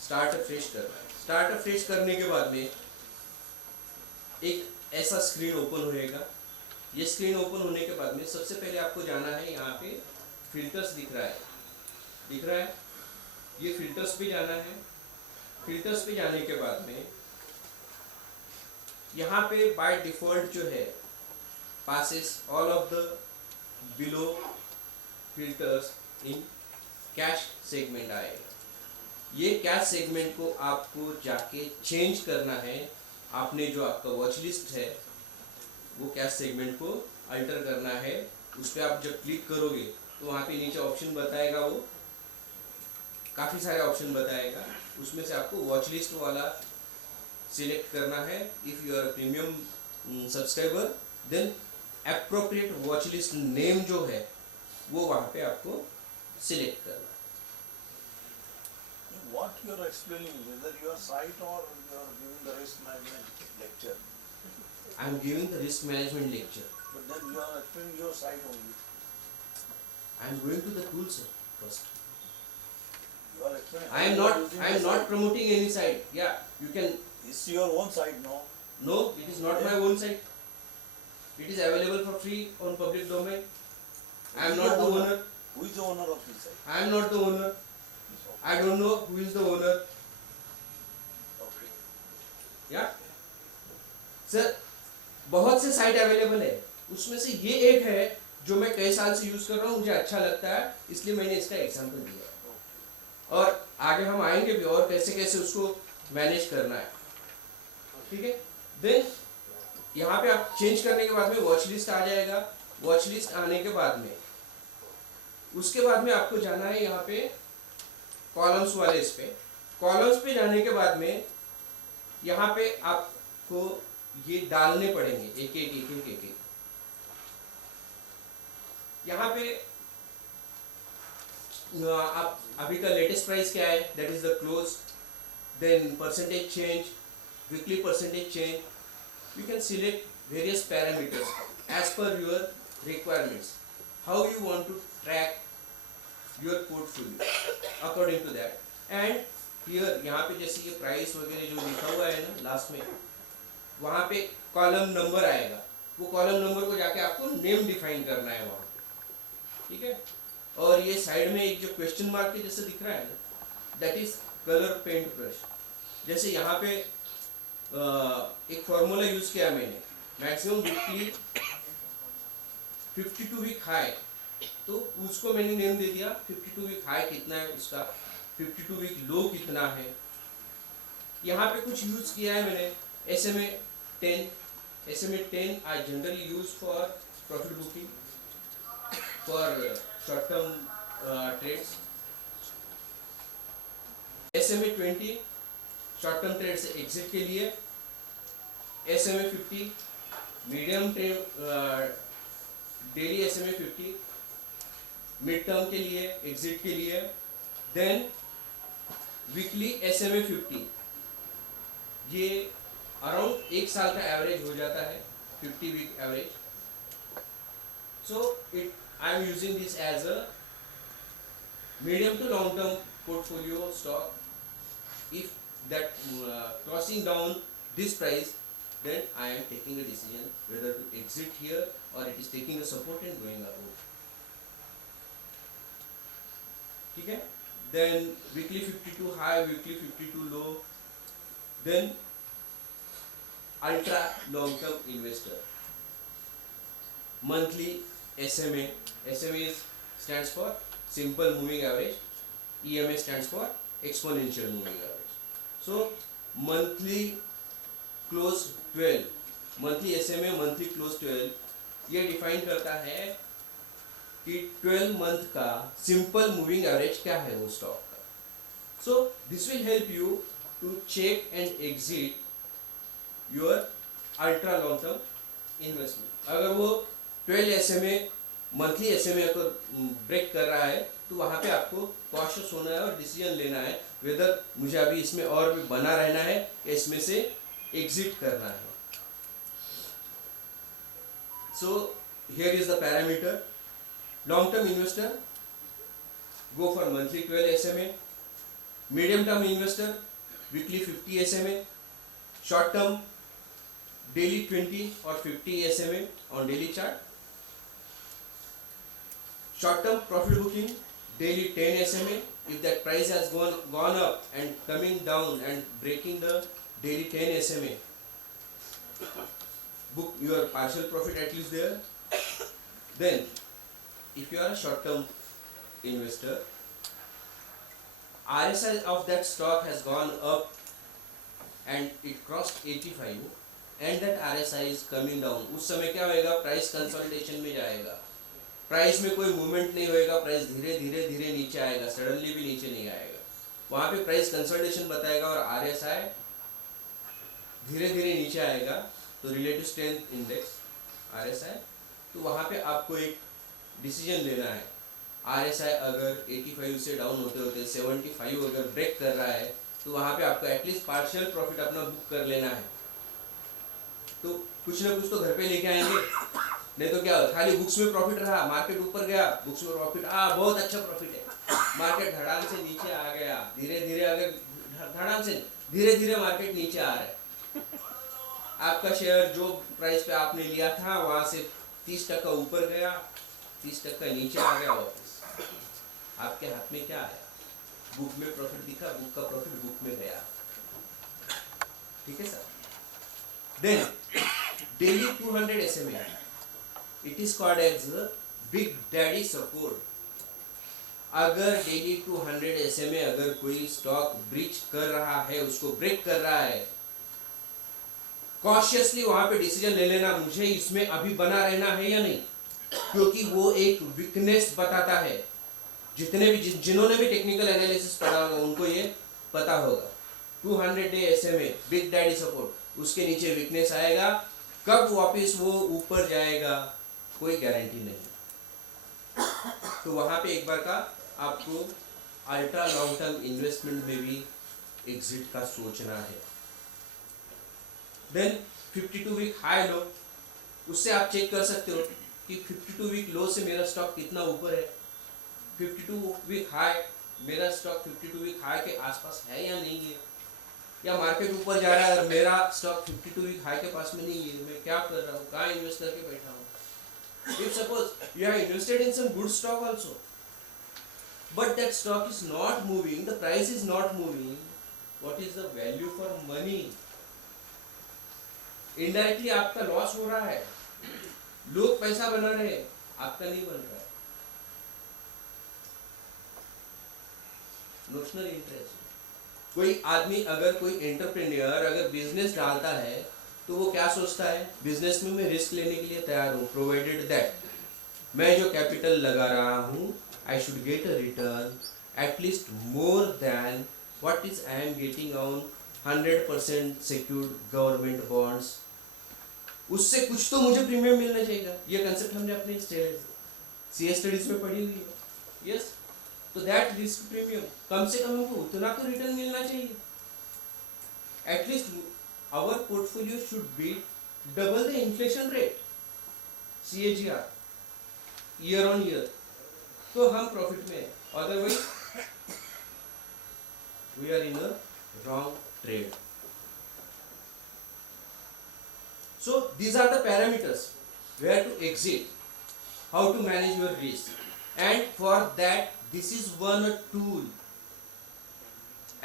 स्टार्ट अ फ्रेश करना है. स्टार्ट अ फ्रेश करने के बाद में एक ऐसा स्क्रीन ओपन होएगा. ये स्क्रीन ओपन होने के बाद में सबसे पहले आपको जाना है, यहाँ पे फिल्टर्स दिख रहा है, ये फिल्टर्स पे जाना है. फिल्टर्स पे जाने के बाद में यहाँ पे बाय डिफॉल्ट जो है passes all of the below filters in cash segment आएगा. ये कैश सेगमेंट को आपको जाके चेंज करना है. आपने जो आपका वॉच लिस्ट है वो कैश सेगमेंट को अल्टर करना है. उस पर आप जब क्लिक करोगे तो वहाँ पे नीचे ऑप्शन बताएगा, वो काफ़ी सारे ऑप्शन बताएगा. उसमें से आपको वॉच लिस्ट वाला सिलेक्ट करना है. If you are a premium subscriber, then appropriate watch list name जो है वो वहाँ पे आपको सिलेक्ट करना है. What you are explaining, whether your site or you are giving the risk management lecture, I am giving the risk management lecture. but then you are explaining your site only. I am going to the tools first. You are explaining. I am how you are not. using I the am not site. promoting any site. Yeah, you can. It's your own site, no? No, it is not my own site. It is available for free on public domain. I am not the owner. Who is the owner of this site? I am not the owner. I don't know who is the owner. Okay. Yeah. Sir बहुत से site available है, उसमें से ये एक है जो मैं कई साल से यूज कर रहा हूँ, मुझे अच्छा लगता है, इसलिए मैंने इसका एग्जांपल दिया. और आगे हम आएंगे भी और कैसे कैसे उसको मैनेज करना है, ठीक है? देन यहाँ पे आप चेंज करने के बाद में वॉच लिस्ट आ जाएगा. वॉच लिस्ट आने के बाद में उसके बाद में आपको जाना है यहाँ पे कॉलम्स वाले. इस पे कॉलम्स पे जाने के बाद में यहाँ पे आपको ये डालने पड़ेंगे एक एक. यहाँ पे आप अभी का लेटेस्ट प्राइस क्या है, that is the close. Then percentage change, weekly percentage change. You can select various parameters as per your requirements, how you want to track your portfolio according to that. And here यहाँ पे जैसे ये price वगैरह जो लिखा हुआ है ना लास्ट में, वहाँ पे कॉलम नंबर आएगा. वो कॉलम नंबर को जाके आपको नेम डिफाइन करना है वहाँ पे, ठीक है? और ये साइड में एक जो क्वेश्चन मार्क के जैसे दिख रहा है that is colour paint brush. जैसे यहाँ पे एक फॉर्मूला यूज किया मैंने, मैक्सिमम वीकली 52 वीक हाई, तो उसको मैंने नेम दे दिया 52 वीक हाई कितना है उसका, 52 वीक लो कितना है। यहाँ पे कुछ यूज किया है मैंने SMA 10। SMA 10 I generally use for profit booking for short term trades। SMA 20 short term trade से एग्जिट के लिए, SMA 50 medium daily SMA 50 mid term के लिए एग्जिट के लिए, देन वीकली SMA 50। ये अराउंड एक साल का एवरेज हो जाता है, 50 week average. So I am using this as a medium to long term portfolio stock. If that crossing down this price, then I am taking a decision whether to exit here or it is taking a support and going above। ठीक है, then weekly 52 high, weekly 52 low, then ultra long term investor, monthly SMA stands for simple moving average, EMA stands for exponential moving average। So monthly close 12, monthly SMA monthly close 12, ये define करता है कि 12 month का simple moving average क्या है वो stock का। So this will help you to check and exit your ultra long term investment. अगर वो 12 SMA मंथली SMA अगर ब्रेक कर रहा है तो वहाँ पे आपको कॉशियस होना है और डिसीजन लेना है वेदर मुझे अभी इसमें और भी बना रहना है या इसमें से एग्जिट करना है। So here is the parameter. Long term investor go for monthly 12 SMA, medium term investor weekly 50 SMA, short term daily 20 और 50 SMA on daily chart, short term profit booking daily 10 SMA। if that price has gone up and coming down and breaking the daily 10 SMA, book your partial profit at least there। then if you are a short term investor, RSI of that stock has gone up and it crossed 85 and that RSI is coming down, उस समय क्या होएगा, price consolidation में जाएगा, price में कोई movement नहीं होएगा, प्राइस धीरे धीरे धीरे नीचे आएगा, सडनली भी नीचे नहीं आएगा। वहाँ पे प्राइस कंसोलिडेशन बताएगा और RSI धीरे धीरे नीचे आएगा, तो रिलेटिव स्ट्रेंथ इंडेक्स RSI, तो वहाँ पे आपको एक डिसीजन लेना है। RSI अगर 85 से डाउन होते होते 75 अगर ब्रेक कर रहा है तो वहाँ पे आपको एटलीस्ट पार्शियल प्रॉफिट अपना बुक कर लेना है। तो कुछ ना कुछ तो घर पे लेके आएंगे, नहीं तो क्या खाली बुक्स में प्रॉफिट रहा, मार्केट ऊपर गया बुक्स में प्रॉफिट, बहुत अच्छा प्रॉफिट है, मार्केट धड़ाम से नीचे आ गया, धीरे धीरे अगर धड़ाम से धीरे धीरे मार्केट नीचे आ रहा है, आपका शेयर जो प्राइस पे आपने लिया था वहां से 30% ऊपर गया, 30% नीचे आ गया, वापस आपके हाथ में क्या आया, बुक में प्रॉफिट दिखा, बुक का प्रॉफिट बुक में गया। ठीक है sir. Then daily 200 SMA, it is called as big daddy support। अगर डेली 200 SMA अगर कोई स्टॉक ब्रीच कर रहा है, उसको ब्रेक कर रहा है, कॉशियसली वहां पे डिसीजन ले लेना, मुझे इसमें अभी बना रहना है या नहीं, क्योंकि वो एक वीकनेस बताता है। जितने भी जिन्होंने भी टेक्निकल एनालिसिस पढ़ा होगा उनको ये पता होगा। 200 day SMA big daddy support, उसके नीचे वीकनेस आएगा, कब वापस वो ऊपर जाएगा कोई गारंटी नहीं। तो वहां पे एक बार का आपको अल्ट्रा लॉन्ग टर्म इन्वेस्टमेंट में भी एग्जिट का सोचना है। देन 52 वीक हाई लो, उससे आप चेक कर सकते हो कि 52 वीक लो से मेरा स्टॉक कितना ऊपर है, 52 वीक हाई मेरा स्टॉक 52 वीक हाई के आसपास है या नहीं है, या मार्केट ऊपर जा रहा है और मेरा स्टॉक 52 वीक हाई के पास में नहीं है, मैं क्या कर रहा हूँ, कहाँ इन्वेस्ट करके बैठा हूँ। If suppose you have invested in some good stock also, but that stock is not moving, the price is not moving, what is the value for money? Indirectly आपका लॉस हो रहा है, लोग पैसा बना रहे हैं, आपका नहीं बन रहा है। Notional interest. कोई आदमी अगर कोई एंटरप्रेन्योर अगर बिजनेस डालता है तो वो क्या सोचता है, बिजनेस में मैं रिस्क लेने के लिए तैयार हूँ, प्रोवाइडेड दैट मैं जो कैपिटल लगा रहा हूँ I should get a return at least more than what is I am getting on 100% secured government bonds, उससे कुछ तो मुझे प्रीमियम मिलना चाहिए। ये कंसेप्ट हमने अपने सीए स्टडीज में पढ़ी हुई है। यस, तो दैट रिस्क प्रीमियम कम से कम हमको उतना तो रिटर्न मिलना चाहिए। At least our portfolio should be double the inflation rate CAGR year on year, तो हम प्रॉफिट में हैं, otherwise we are in a wrong trade. So these are the parameters where to exit, how to manage your risk, and for that this is one tool.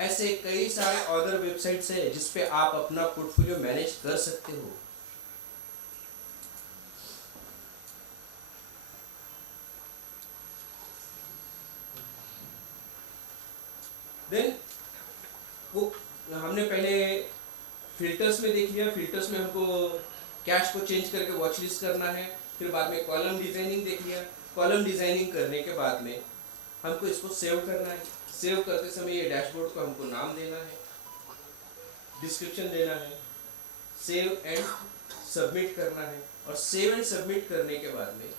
ऐसे कई सारे other websites है जिस पे आप अपना पोर्टफोलियो मैनेज कर सकते हो। Then वो हमने पहले फिल्टर्स में देख लिया, फिल्टर्स में हमको कैश को चेंज करके वॉच लिस्ट करना है, फिर बाद में कॉलम डिजाइनिंग देख लिया। कॉलम डिजाइनिंग करने के बाद में हमको इसको सेव करना है, सेव करते समय ये डैशबोर्ड को हमको नाम देना है, डिस्क्रिप्शन देना है, सेव एंड सबमिट करना है, और सेव एंड सबमिट करने के बाद में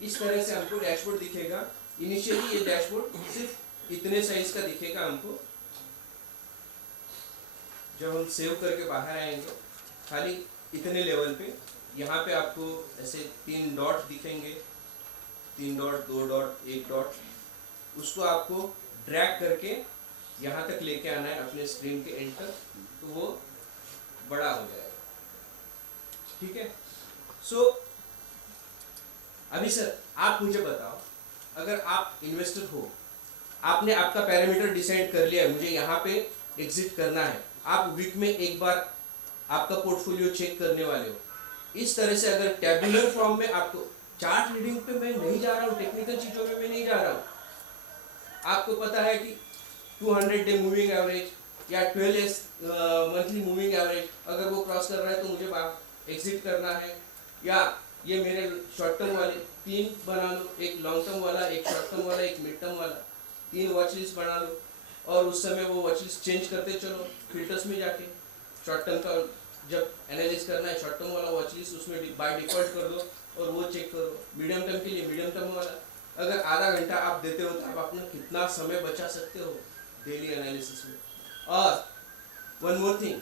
इस तरह से हमको डैशबोर्ड दिखेगा। इनिशियली ये डैशबोर्ड सिर्फ इतने साइज का दिखेगा हमको, जब हम सेव करके बाहर आएंगे खाली इतने लेवल पे, यहाँ पे आपको ऐसे 3 डॉट दिखेंगे, 3 डॉट 2 डॉट 1 डॉट, उसको आपको ड्रैग करके यहाँ तक लेके आना है अपने स्क्रीन के एंड तक, तो वो बड़ा हो जाएगा। ठीक है, सो अभी सर आप मुझे बताओ, अगर आप इन्वेस्टर हो, आपने आपका पैरामीटर डिसाइड कर लिया है, मुझे यहाँ पे एग्जिट करना है, आप वीक में एक बार आपका पोर्टफोलियो चेक करने वाले हो। इस तरह से अगर टेबुलर फॉर्म में आपको, चार्ट रीडिंग पे मैं नहीं जा रहा हूँ, टेक्निकल चीजों में मैं नहीं जा रहा हूँ, आपको पता है कि 200 डे मूविंग एवरेज या 12 मंथली मूविंग एवरेज अगर वो क्रॉस कर रहा है तो मुझे एग्जिट करना है, या ये मेरे शॉर्ट टर्म वाले 3 बना लो, एक लॉन्ग टर्म वाला, एक शॉर्ट टर्म वाला, एक मिड टर्म वाला, 3 वॉच लिस्ट बना लो, और उस समय वो वॉच लिस्ट चेंज करते चलो फिल्टर्स में जाके। शॉर्ट टर्म का जब एनालिसिस करना है, शॉर्ट टर्म वाला वॉच लिस्ट उसमें बाय डिफॉल्ट कर दो और वो चेक करो। मीडियम टर्म के लिए मीडियम टर्म वाला, अगर आधा घंटा आप देते हो तो आप अपना कितना समय बचा सकते हो डेली एनालिसिस में। और वन मोर थिंग,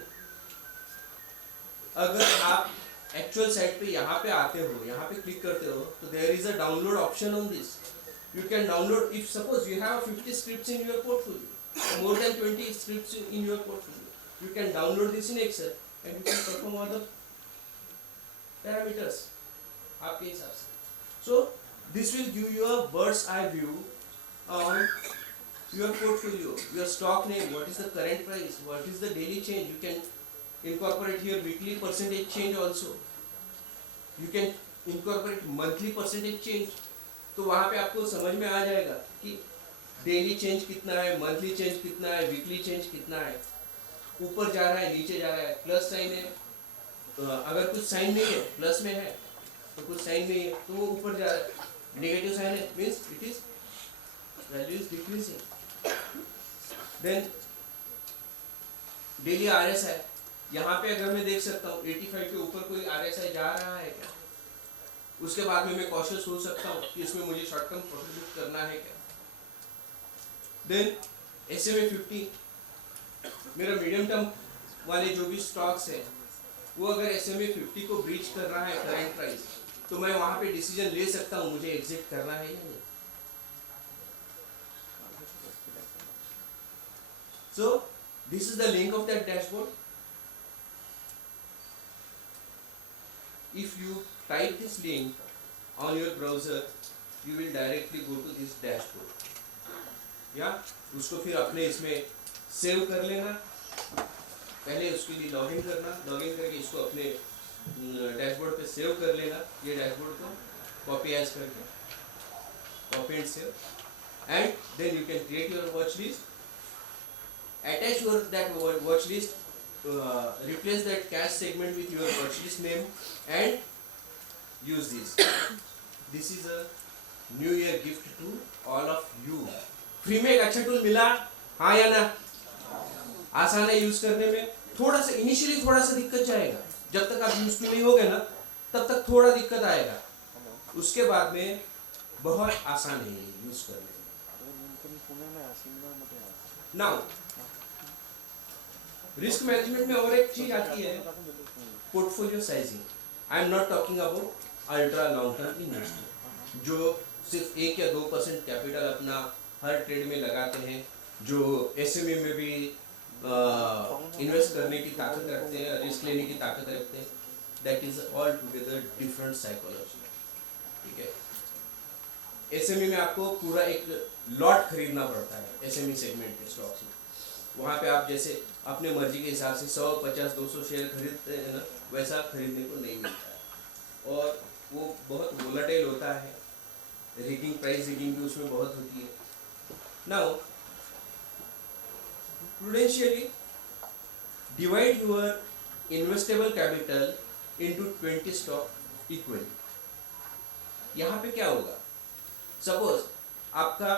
अगर आप एक्चुअल साइट पे यहाँ पे आते हो, यहाँ पे क्लिक करते हो, तो there is a download option on this. You can download, if suppose you have 50 scripts in your portfolio, more than 20 scripts in your portfolio, you can download this in Excel and you can perform all the parameters आपके हिसाब से। So this will give you a bird's eye view on your portfolio, your stock name, what is the current price, what is the daily change. You can incorporate here weekly percentage change also. You can incorporate monthly percentage change. तो वहाँ पे आपको समझ में आ जाएगा कि daily change कितना है, मंथली चेंज कितना है, वीकली चेंज कितना है, ऊपर जा रहा है, नीचे जा रहा है, प्लस साइन है, तो अगर कुछ साइन नहीं है, प्लस में है, तो कुछ साइन नहीं है तो वो ऊपर जा रहा है, नेगेटिव साइन है means it is value is decreasing. Then daily RSI, यहाँ पे अगर मैं देख सकता हूँ 85 के ऊपर कोई RSI जा रहा है क्या, उसके बाद में मैं कॉशियस हो सकता हूँ कि इसमें मुझे शॉर्ट टर्म प्रॉफिट करना है क्या। देन SMA 50, मेरा मीडियम टर्म वाले जो भी स्टॉक्स है वो अगर SMA 50 को ब्रीच कर रहा है करंट प्राइस, तो मैं वहाँ पे डिसीजन ले सकता हूँ मुझे एग्जिट करना है या नहीं। So this is the link of that dashboard. If you type this link on your browser, you will directly go to this dashboard. या उसको फिर अपने इसमें सेव कर लेना। पहले उसके लिए लॉगिन करना, लॉगिन करके इसको अपने डैशबोर्ड पे सेव कर लेना। ये डैशबोर्ड को कॉपी एज करके, copy and save, and then you can create your watch list, attach your that watch list, replace that cache segment with your watch list name and use this. This is a new year gift to all of you. Free में एक अच्छा tool मिला, हाँ या ना? आसान है use करने में। थोड़ा सा इनिशियली थोड़ा सा दिक्कत जाएगा, जब तक आप यूज नहीं होगे ना तब तक थोड़ा दिक्कत आएगा, उसके बाद में बहुत आसान है ये यूज करने में। नाउ रिस्क मैनेजमेंट में और एक चीज आती है, portfolio sizing. I am not talking about ultra long term investment जो सिर्फ 1 या 2% कैपिटल अपना हर ट्रेड में लगाते हैं, जो एसएमई में भी इन्वेस्ट करने की ताकत रखते हैं, रिस्क लेने की ताकत रखते हैं। That is all together different psychology. ठीक है, एसएमई में आपको पूरा एक लॉट खरीदना पड़ता है, एसएमई सेगमेंट के स्टॉक्स में। वहाँ पे आप जैसे अपने मर्जी के हिसाब से 100, 50, 200 शेयर खरीदते हैं ना, वैसा खरीदने को नहीं मिलता है, और वो बहुत वोलेटाइल होता है। रिगिंग, प्राइस रिगिंग भी उसमें बहुत होती है। Now prudentially divide your investable capital into 20 stock equally. यहाँ पे क्या होगा, सपोज आपका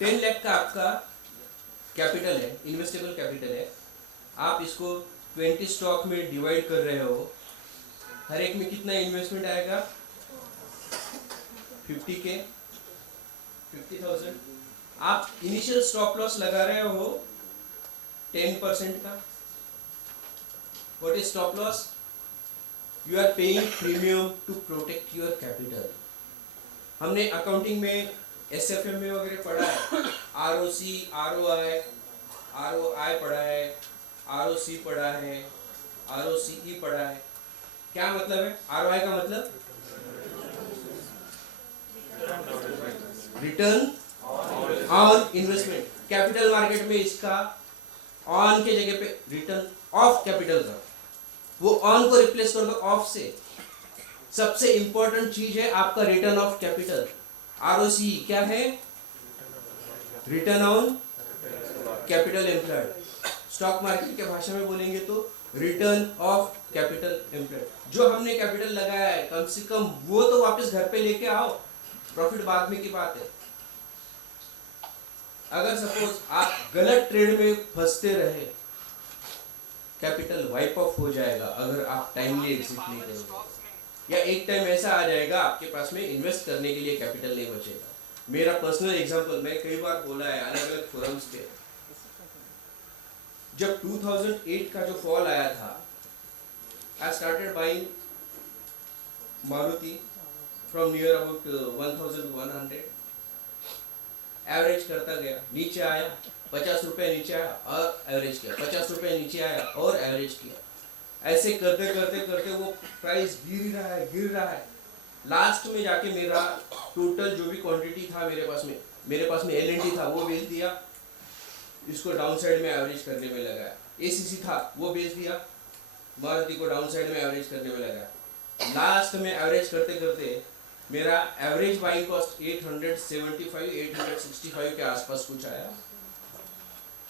10 लाख का आपका कैपिटल है, इन्वेस्टेबल कैपिटल है। आप इसको 20 स्टॉक में डिवाइड कर रहे हो, हर एक में कितना इन्वेस्टमेंट आएगा? 50K, 50,000। आप इनिशियल स्टॉप लॉस लगा रहे हो 10% का। What is stop loss? You are paying premium to protect your capital. हमने अकाउंटिंग में एसएफएम में वगैरह पढ़ा है, आरओसी, आरओआई, आरओआई पढ़ा है, आरओसी पढ़ा है, आरओसीई पढ़ा है। क्या मतलब है आरओआई का? मतलब return on investment. Capital market में इसका ऑन के जगह पे रिटर्न ऑफ कैपिटल का, वो ऑन को रिप्लेस कर दो ऑफ से। सबसे इंपॉर्टेंट चीज है आपका रिटर्न ऑफ कैपिटल। आरओसी क्या है? Return on capital employed. Stock market के भाषा में बोलेंगे तो रिटर्न ऑफ कैपिटल एम्प्लॉयड। जो हमने कैपिटल लगाया है कम से कम वो तो वापस घर पे लेके आओ, प्रॉफिट बाद में की बात है। अगर सपोज आप गलत ट्रेड में फंसते रहे, कैपिटल वाइप ऑफ हो जाएगा अगर आप टाइमली एग्जिट नहीं करोगे, या एक टाइम ऐसा आ जाएगा आपके पास में इन्वेस्ट करने के लिए कैपिटल नहीं बचेगा। मेरा पर्सनल एग्जांपल मैं कई बार बोला है अलग अलग फोरम्स पे। जब 2008 का जो फॉल आया था, I started buying Maruti from near about 1100, average करता गया, नीचे आया 50 रुपए, नीचे आया और एवरेज किया, 50 रुपए नीचे आया और एवरेज किया। ऐसे करते करते करते वो प्राइस गिर रहा है। लास्ट में जाके मेरा टोटल जो भी क्वांटिटी था मेरे पास में एलएनटी था वो बेच दिया, इसको डाउन साइड में एवरेज करने में लगाया। एसीसी था वो बेच दिया, मारुति को डाउन साइड में एवरेज करने में लगाया। लास्ट में एवरेज करते करते मेरा एवरेज बाइंग कॉस्ट 875, 865 के आसपास कुछ आया,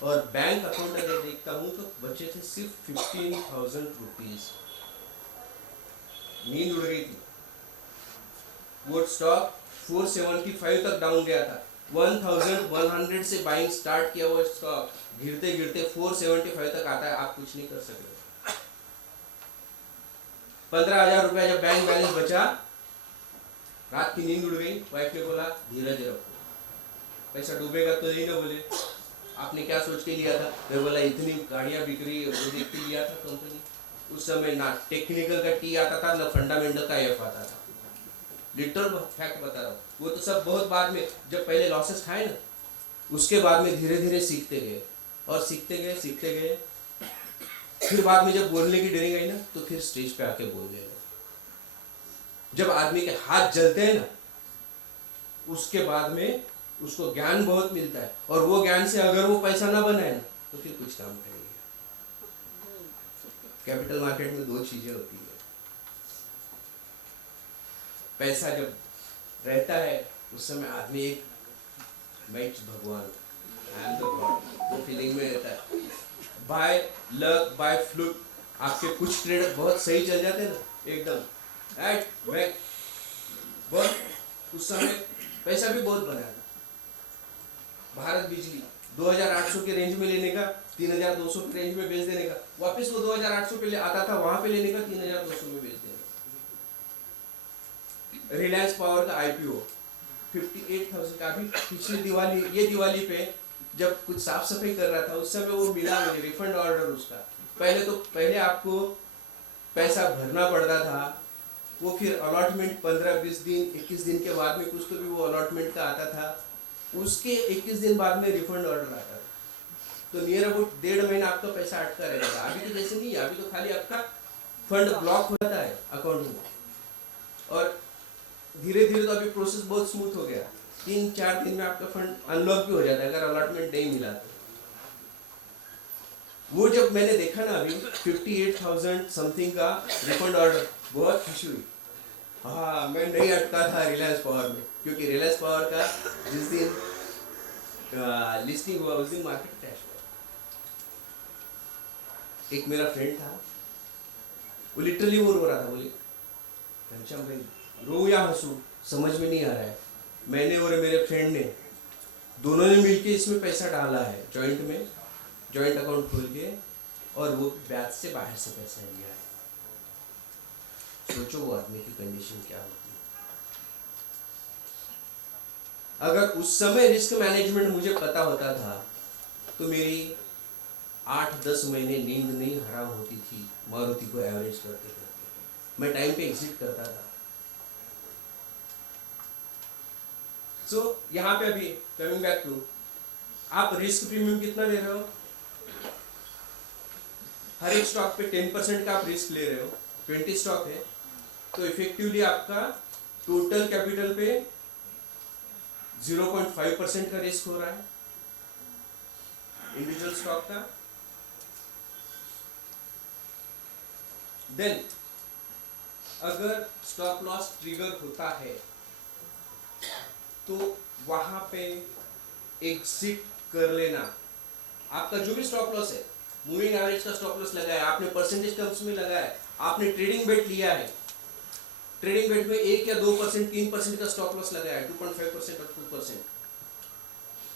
और बैंक अकाउंट अगर देखता हूँ तो बचे थे सिर्फ 15,000 रुपीज। नींद उड़ गई थी। वो स्टॉक 475 तक डाउन गया था। 1100 से बाइंग स्टार्ट किया, वो स्टॉक गिरते गिरते 475 तक आता है। आप कुछ नहीं कर सकते। 15,000 रुपया जब बैंक बैलेंस बचा, रात की नींद उड़ गई। वाइफ ने बोला धीरज रखो, पैसा डूबेगा तो नहीं ना। बोले आपने क्या सोच के लिया था? मैं बोला इतनी गाड़ियां बिक रही है वो देख के लिया था कंपनी। उस समय ना टेक्निकल का टी आता था ना फंडामेंटल का एफ आता था। लिटरल फैक्ट बता रहा हूँ। वो तो सब बहुत बाद में, जब पहले लॉसेस खाए ना, उसके बाद में धीरे धीरे सीखते गए और सीखते गए फिर बाद में जब बोलने की डेयरिंग आई ना तो फिर स्टेज पे आके बोल देना। जब आदमी के हाथ जलते हैं ना उसके बाद में उसको ज्ञान बहुत मिलता है, और वो ज्ञान से अगर वो पैसा ना बनाए ना तो फिर कुछ काम करेंगे। कैपिटल मार्केट में दो चीजें होती है, पैसा जब रहता है उस समय आदमी एक मैं भगवान आई एम द गॉड वो फीलिंग में रहता है। बाय लक बाय फ्लूक आपके कुछ ट्रेड बहुत सही चल जाते हैं ना एकदम राइट बैक बहुत, उस समय पैसा भी बहुत बनाया। भारत बिजली 2800 के रेंज में लेने का 3200 के रेंज में बेच देने का, वापस वो 2800 पे आता था वहां पे लेने का 3200 में बेच देने का। रिलायंस पावर का आईपीओ 58,000 का, अभी पिछली दिवाली ये दिवाली पे जब कुछ साफ सफाई कर रहा था उस समय वो मिला मुझे रिफंड ऑर्डर उसका। पहले आपको पैसा भरना पड़ता था, वो फिर अलॉटमेंट 15-20 दिन 21 दिन के बाद में कुछ तो भी वो अलॉटमेंट का आता था, उसके 21 दिन बाद में रिफंड ऑर्डर आता था। तो नियर अबाउट 1.5 महीना आपका पैसा अटका रहेगा। अभी तो जैसे नहीं है, अभी तो खाली आपका फंड ब्लॉक होता है अकाउंट में, और धीरे धीरे तो अभी प्रोसेस बहुत स्मूथ हो गया। 3-4 दिन में आपका फंड अनलॉक भी हो जाता है अगर अलॉटमेंट नहीं मिला तो। वो जब मैंने देखा ना अभी 58,000 समथिंग का रिफंड ऑर्डर, बहुत खुशी हुई। हाँ मैं नहीं अटका था रिलायंस पावर में, क्योंकि रिलायंस पावर का जिस दिन लिस्टिंग हुआ उस दिन मार्केट क्रैश हुआ। एक मेरा फ्रेंड था वो लिटरली वो रो रहा था, बोले घनश्याम भाई रो या हंसू समझ में नहीं आ रहा है। मैंने और मेरे फ्रेंड ने दोनों ने मिलके इसमें पैसा डाला है जॉइंट में, जॉइंट अकाउंट खोल के, और वो ब्याज से बाहर से पैसा लिया है। सोचो वो आदमी की कंडीशन क्या होती है। अगर उस समय रिस्क मैनेजमेंट मुझे पता होता था तो मेरी 8-10 महीने नींद नहीं हराम होती थी मारुति को एवरेज करते करते। मैं टाइम पे एग्जिट करता था। सो यहाँ पे अभी कमिंग बैक टू, आप रिस्क प्रीमियम कितना ले रहे हो? हर एक स्टॉक पे 10% का आप रिस्क ले रहे हो। 20 स्टॉक है तो इफेक्टिवली आपका टोटल कैपिटल पे 0.5% का रिस्क हो रहा है इंडिविजुअल स्टॉक का। देन अगर स्टॉप लॉस ट्रिगर होता है तो वहां पे एग्जिट कर लेना। आपका जो भी स्टॉप लॉस है, मूविंग एवरेज का स्टॉप लॉस लगाया आपने, परसेंटेज टर्म्स में लगाया, आपने ट्रेडिंग बेट लिया है, ट्रेडिंग बेट में 1 या 2% 3% का स्टॉप लॉस लगाया है, 2.5% और 2%,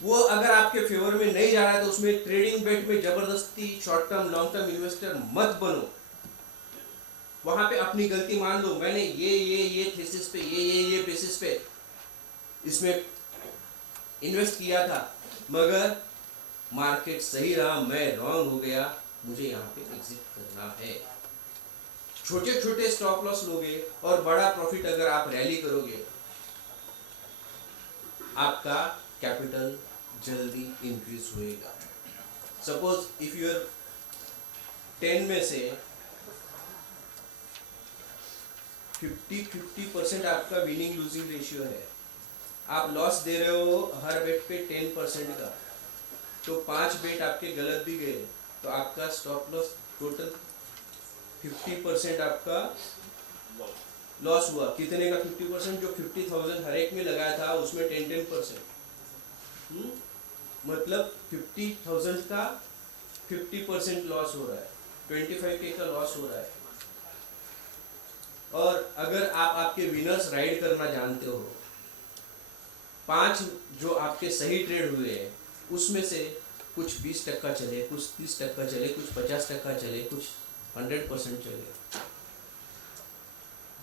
वो अगर आपके फेवर में नहीं जा रहा है तो उसमें ट्रेडिंग बेट में जबरदस्ती short term long term investor मत बनो। वहां पे अपनी गलती मान लो, मैंने ये थीसिस पे ये बेसिस पे इसमें इन्वेस्ट किया था, मगर मार्केट सही रहा, मैं रॉन्ग हो गया, मुझे यहाँ पे एग्जिट करना है। छोटे छोटे स्टॉप लॉस लोगे और बड़ा प्रॉफिट अगर आप रैली करोगे, आपका कैपिटल जल्दी इंक्रीज होएगा। सपोज इफ यूर 10 में से 50% आपका विनिंग लूजिंग रेशियो है, आप लॉस दे रहे हो हर बेट पे 10% का, तो 5 बेट आपके गलत भी गए तो आपका स्टॉप लॉस टोटल 50% आपका लॉस हुआ। कितने का 50%? जो 50,000 हर एक में लगाया था उसमें 10% मतलब 50,000 का 50% लॉस हो रहा है, 25K का लॉस हो रहा है। और अगर आप आपके विनर्स राइड करना जानते हो, 5 जो आपके सही ट्रेड हुए हैं उसमें से कुछ 20% चले, कुछ 30% चले, कुछ 50% चले, कुछ 100% चले,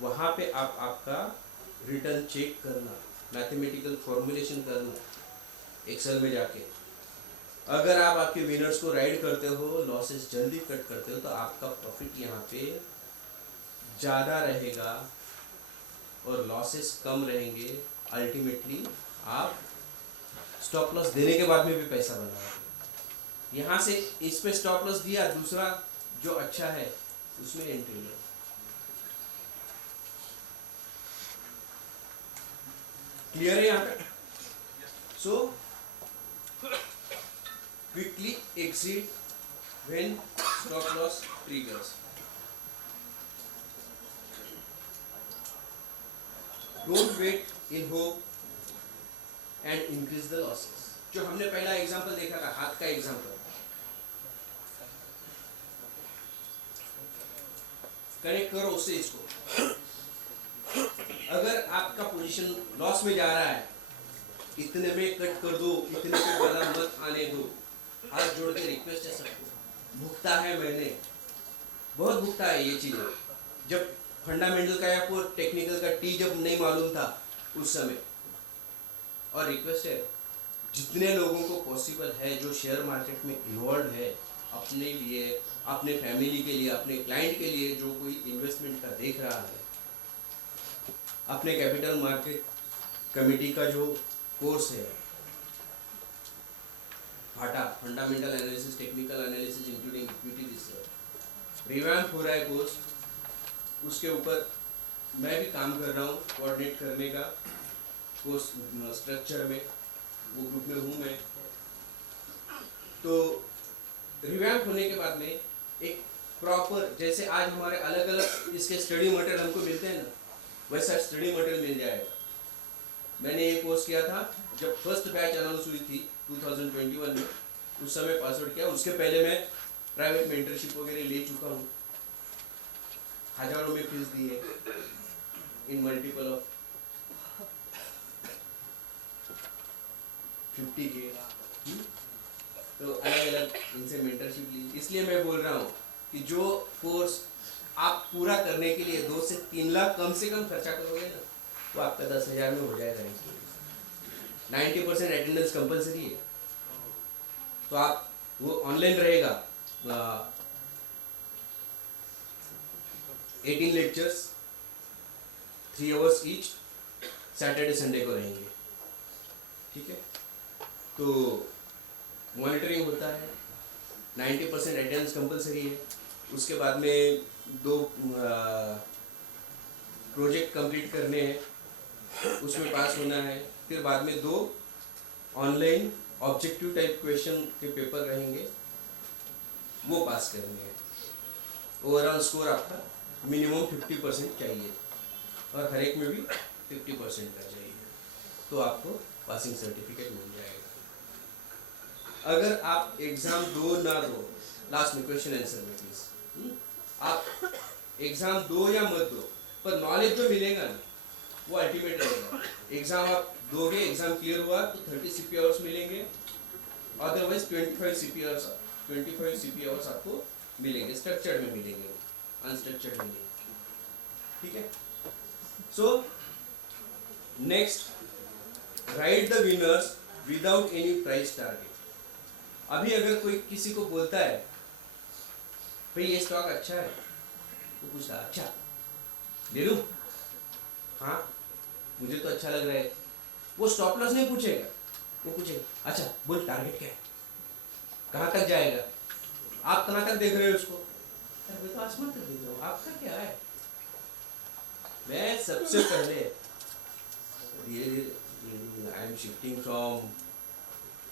वहां पे आप आपका रिटर्न चेक करना, मैथमेटिकल फॉर्मुलेशन करना एक्सेल में जाके। अगर आप आपके विनर्स को राइड करते हो, लॉसेस जल्दी कट करते हो, तो आपका प्रॉफिट यहाँ पे ज़्यादा रहेगा और लॉसेस कम रहेंगे। अल्टीमेटली आप स्टॉप लॉस देने के बाद में भी पैसा बनाओगे। यहाँ से इस पे स्टॉप लॉस दिया, दूसरा जो अच्छा है उसमें एंट्री लो। क्लियर है यहाँ पे? So quickly exit when stop loss triggers. Don't wait in hope and increase the losses. जो हमने पहला एग्जांपल देखा था, हाथ का एग्जांपल, कनेक्ट करो उससे इसको। अगर आपका पोजीशन लॉस में जा रहा है, इतने में कट कर दो, इतने पे गला मत आने दो। हाथ जोड़ के रिक्वेस्ट है सबको, भुगता है मैंने, बहुत भुगता है ये चीजें। जब फंडामेंटल का या टेक्निकल का टी जब नहीं मालूम था उस समय। और रिक्वेस्ट है जितने लोगों को पॉसिबल है जो शेयर मार्केट में इन्वॉल्व है, अपने लिए, अपने फैमिली के लिए, अपने क्लाइंट के लिए जो कोई इन्वेस्टमेंट का देख रहा है, अपने कैपिटल मार्केट कमेटी का जो कोर्स है फाटा, fundamental analysis, technical analysis including equity research, revamp हो रहा है कोर्स, उसके ऊपर मैं भी काम कर रहा हूँ कोऑर्डिनेट करने का कोर्स स्ट्रक्चर में, वो ग्रुप में हूँ मैं। तो रिवैम्प होने के बाद में एक प्रॉपर, जैसे आज हमारे अलग अलग इसके स्टडी मटेरियल हमको मिलते हैं ना, वैसा स्टडी मटेरियल मिल जाएगा। मैंने ये कोर्स किया था जब फर्स्ट बैच अनाउंस हुई थी 2021 में, उस समय पासवर्ड किया। उसके पहले मैं प्राइवेट मेंटरशिप वगैरह ले चुका हूँ, हजारों में फीस दी है, इन मल्टीपल ऑफ 50K। तो अलग अलग इनसे मेंटरशिप ली। इसलिए मैं बोल रहा हूँ कि जो कोर्स आप पूरा करने के लिए 2 से 3 लाख कम से कम खर्चा करोगे ना, वो आपका 10,000 में हो जाएगा। 90% अटेंडेंस कंपलसरी है, तो आप वो ऑनलाइन रहेगा। 18 lectures 3 hours each, Saturday Sunday को रहेंगे, ठीक है। तो मॉनिटरिंग होता है, 90% अटेंडेंस कंपलसरी है। उसके बाद में 2 प्रोजेक्ट कंप्लीट करने हैं, उसमें पास होना है। फिर बाद में 2 ऑनलाइन ऑब्जेक्टिव टाइप क्वेश्चन के पेपर रहेंगे, वो पास करने हैं। ओवरऑल स्कोर आपका मिनिमम 50% चाहिए, और हर एक में भी 50% का चाहिए, तो आपको पासिंग सर्टिफिकेट मिल जाएगा। अगर आप एग्ज़ाम दो ना दो, लास्ट में क्वेश्चन आंसर में प्लीज, आप एग्ज़ाम दो या मत दो, पर नॉलेज जो मिलेगा ना वो अल्टीमेट रहेगा। एग्ज़ाम आप दोगे, एग्ज़ाम क्लियर हुआ तो 30 CP आवर्स मिलेंगे, अदरवाइज 25 CP आवर्स आपको मिलेंगे, स्ट्रक्चर्ड में मिलेंगे, अनस्ट्रक्चर्ड में नहीं, ठीक है। So next, right the winners without any price target. अभी अगर कोई किसी को बोलता है भाई ये स्टॉक अच्छा है, तो पूछता अच्छा ले लूं, हाँ मुझे तो अच्छा लग रहा है, वो स्टॉप लॉस नहीं पूछेगा, वो पूछेगा अच्छा बोल टारगेट क्या है, कहाँ तक जाएगा, आप कहाँ तक देख रहे हो उसको, अरे तो आसमान तक देख रहा हूँ, आपका क्या है। मैं सबसे पहले धीरे धीरे I am shifting from,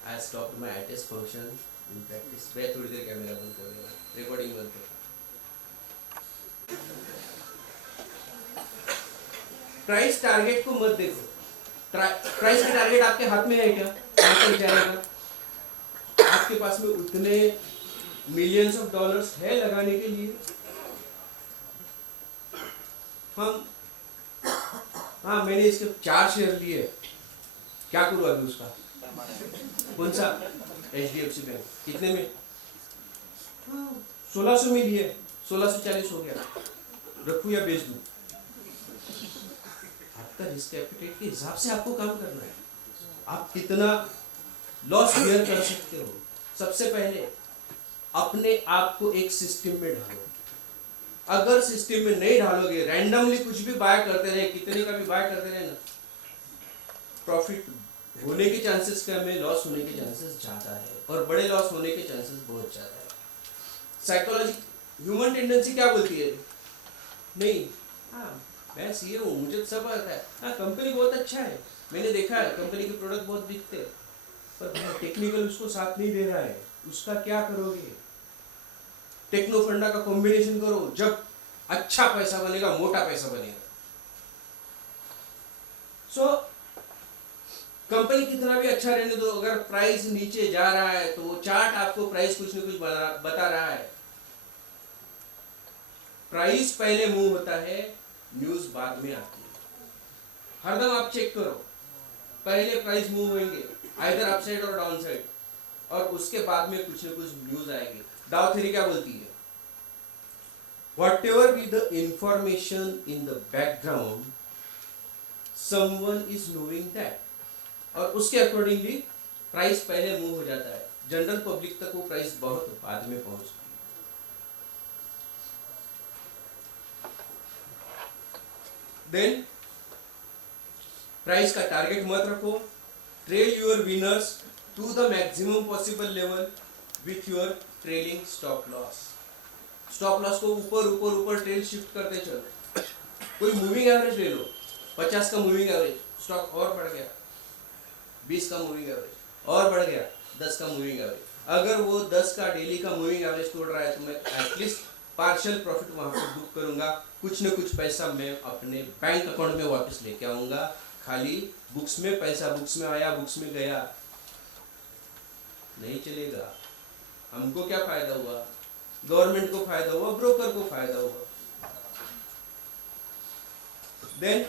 I stop my ITS function in practice. मैं थोड़ी देर कैमरा बंद कर देगा, रिकॉर्डिंग बंद कर। प्राइस टारगेट को मत देखो, प्राइस का टारगेट आपके हाथ में है क्या, कहाँ तक जाएगा, आपके पास में उतने मिलियंस ऑफ डॉलर्स है लगाने के लिए। हम हाँ मैंने इसके 4 शेयर लिए, क्या करूँ अभी उसका, कौन सा, HDFC बैंक, कितने में, 1600 में लिए, 1640 हो गया, रखूँ या बेच दूँ। आपका रिस्क एपिटाइट के हिसाब से आपको काम करना है, आप कितना लॉस बियर कर सकते हो। सबसे पहले अपने आप को एक सिस्टम में ढालो। अगर सिस्टम में नहीं ढालोगे, रैंडमली कुछ भी बाय करते रहे, कितने का भी बाय करते रहे ना, प्रॉफिट होने के चांसेस कम है, लॉस होने के चांसेस ज़्यादा है, और बड़े लॉस होने के चांसेस बहुत ज़्यादा है। साइकोलॉजी ह्यूमन टेंडेंसी क्या बोलती है? नहीं, हाँ मैं सीए हूँ, मुझे तो सब आता है, हाँ कंपनी बहुत अच्छा है, मैंने देखा है कंपनी के प्रोडक्ट बहुत दिखते हैं, पर टेक्निकल उसको साथ नहीं दे रहा है, उसका क्या करोगे? टेक्नो फंडा का कॉम्बिनेशन करो, जब अच्छा पैसा बनेगा, मोटा पैसा बनेगा। सो कंपनी कितना भी अच्छा रहने दो, अगर प्राइस नीचे जा रहा है तो वो चार्ट आपको प्राइस कुछ न कुछ बता रहा है। प्राइस पहले मूव होता है, न्यूज बाद में आती है। हरदम आप चेक करो, पहले प्राइस मूव होंगे आइदर अपसाइड और डाउन साइड, और उसके बाद में कुछ न कुछ न्यूज आएगी। डाउ थ्योरी क्या बोलती है? Whatever be the information in the background, someone is knowing that, और उसके अकॉर्डिंगली प्राइस पहले मूव हो जाता है। जनरल पब्लिक तक वो प्राइस बहुत बाद में पहुंचती है। देन प्राइस का टारगेट मत रखो, trail your winners to the maximum possible level with your trailing stop loss. Stop loss को ऊपर ऊपर ऊपर ट्रेल शिफ्ट करते चलो। कोई मूविंग एवरेज ले लो, 50 का मूविंग एवरेज, स्टॉक और बढ़ गया, 20 का मूविंग एवरेज और बढ़ गया, 10 का मूविंग एवरेज। अगर वो 10 का डेली का मूविंग एवरेज तोड़ रहा है तो मैं एटलीस्ट पार्शियल प्रॉफिट वहां पर बुक करूंगा, कुछ न कुछ पैसा मैं अपने बैंक अकाउंट में वापस लेके आऊंगा। खाली बुक्स में पैसा, बुक्स में आया बुक्स में गया नहीं चलेगा। हमको क्या फायदा हुआ? गवर्नमेंट को फायदा हुआ, ब्रोकर को फायदा हुआ। देन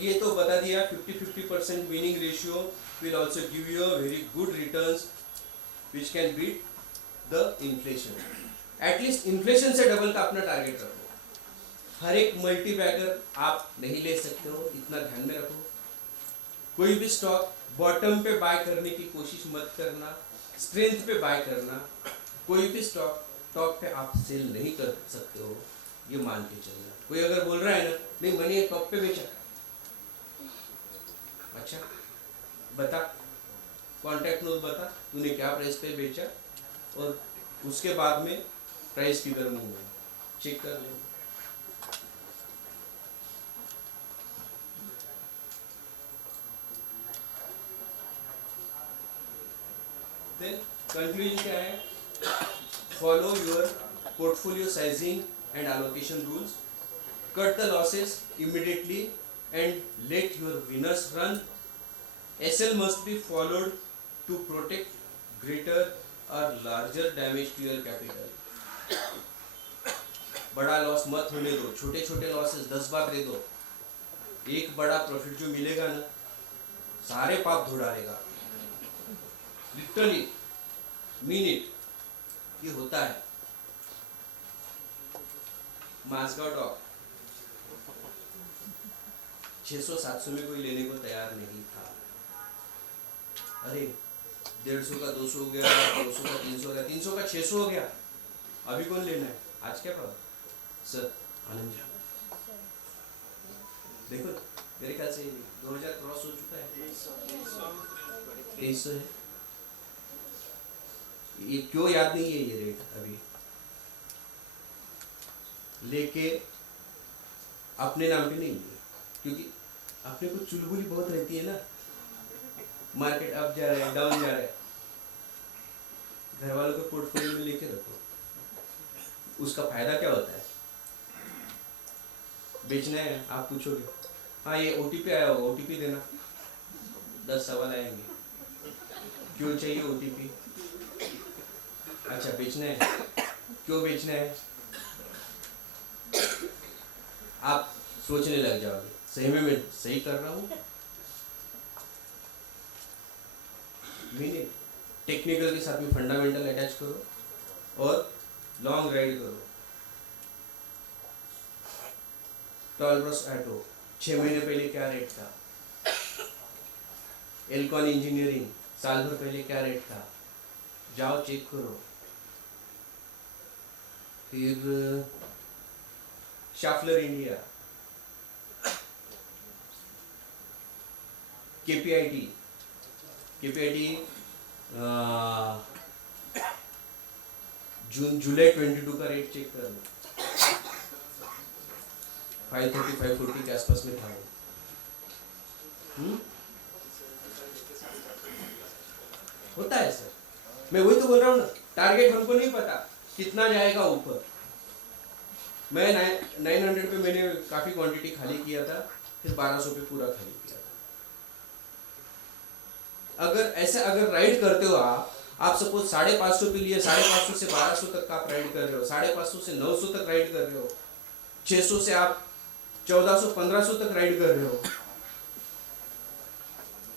ये तो बता दिया 50-50% winning ratio will also give you a very good returns which can beat the inflation. At least inflation से डबल का अपना टारगेट रखो। हर एक मल्टी बैगर आप नहीं ले सकते हो, इतना ध्यान में रखो। कोई भी स्टॉक बॉटम पे बाय करने की कोशिश मत करना, स्ट्रेंथ पे बाय करना। कोई भी स्टॉक टॉप पे आप सेल नहीं कर सकते हो, ये मान के चलना। कोई अगर बोल रहा है ना, नहीं मैंने टॉप पे बेचा, अच्छा बता, कॉन्टैक्ट नोट बता तूने क्या प्राइस पे बेचा, और उसके बाद में प्राइस किधर मूव हुआ चेक कर ले। देन कंक्लूजन क्या है? Follow your portfolio sizing and allocation rules, cut the losses immediately and let your winners run. SL must be followed to protect greater or larger damage to your capital. बड़ा loss मत होने दो, छोटे छोटे losses 10 बार दे दो। एक बड़ा profit जो मिलेगा ना, सारे पाप धो डालेगा। लिटरली मीन इट, ये होता है। मास्को डॉग 600-700 में कोई लेने को तैयार नहीं था। अरे 150 का 200 हो गया, 200 का 300 हो गया, 300 का 600 हो गया, अभी कौन लेना है? आज क्या पड़ा सर? आनंद देखो मेरे ख्याल से 2000 क्रॉस हो चुका है, 2300 है। ये क्यों याद नहीं है ये रेट? अभी लेके अपने नाम पे नहीं है, क्योंकि अपने को चुलबुली बहुत रहती है ना, मार्केट अप जा रहा है डाउन जा रहा है। घर वालों को पोर्टफोलियो में लेके रखो, उसका फायदा क्या होता है? बेचना है आप पूछोगे, हाँ ये ओटीपी आया होगा, ओटीपी देना, 10 सवाल आएंगे, क्यों चाहिए ओटीपी? अच्छा बेचना है, क्यों बेचना है? आप सोचने लग जाओगे, सही में मैं सही कर रहा हूँ? मीनिंग टेक्निकल के साथ में फंडामेंटल अटैच करो और लॉन्ग राइड करो। टॉलब्रस ऑटो 6 महीने पहले क्या रेट था? एल्कॉन इंजीनियरिंग साल भर पहले क्या रेट था? जाओ चेक करो। फिर शाफलर इंडिया, केपीआईटी जुलाई 22 का रेट चेक कर लो, 530 540 के आसपास में था। होता है सर, मैं वही तो बोल रहा हूँ ना, टारगेट हमको नहीं पता कितना जाएगा ऊपर। मैं 900 पे मैंने काफी क्वांटिटी खाली किया था, फिर 1200 पे पूरा खाली किया था। अगर राइड करते हो आप सपोज 550 पे लिए, 550 से 1200 तक आप राइड कर रहे हो, 550 से 900 तक राइड कर रहे हो, 600 से आप 1400 1500 तक राइड कर रहे हो,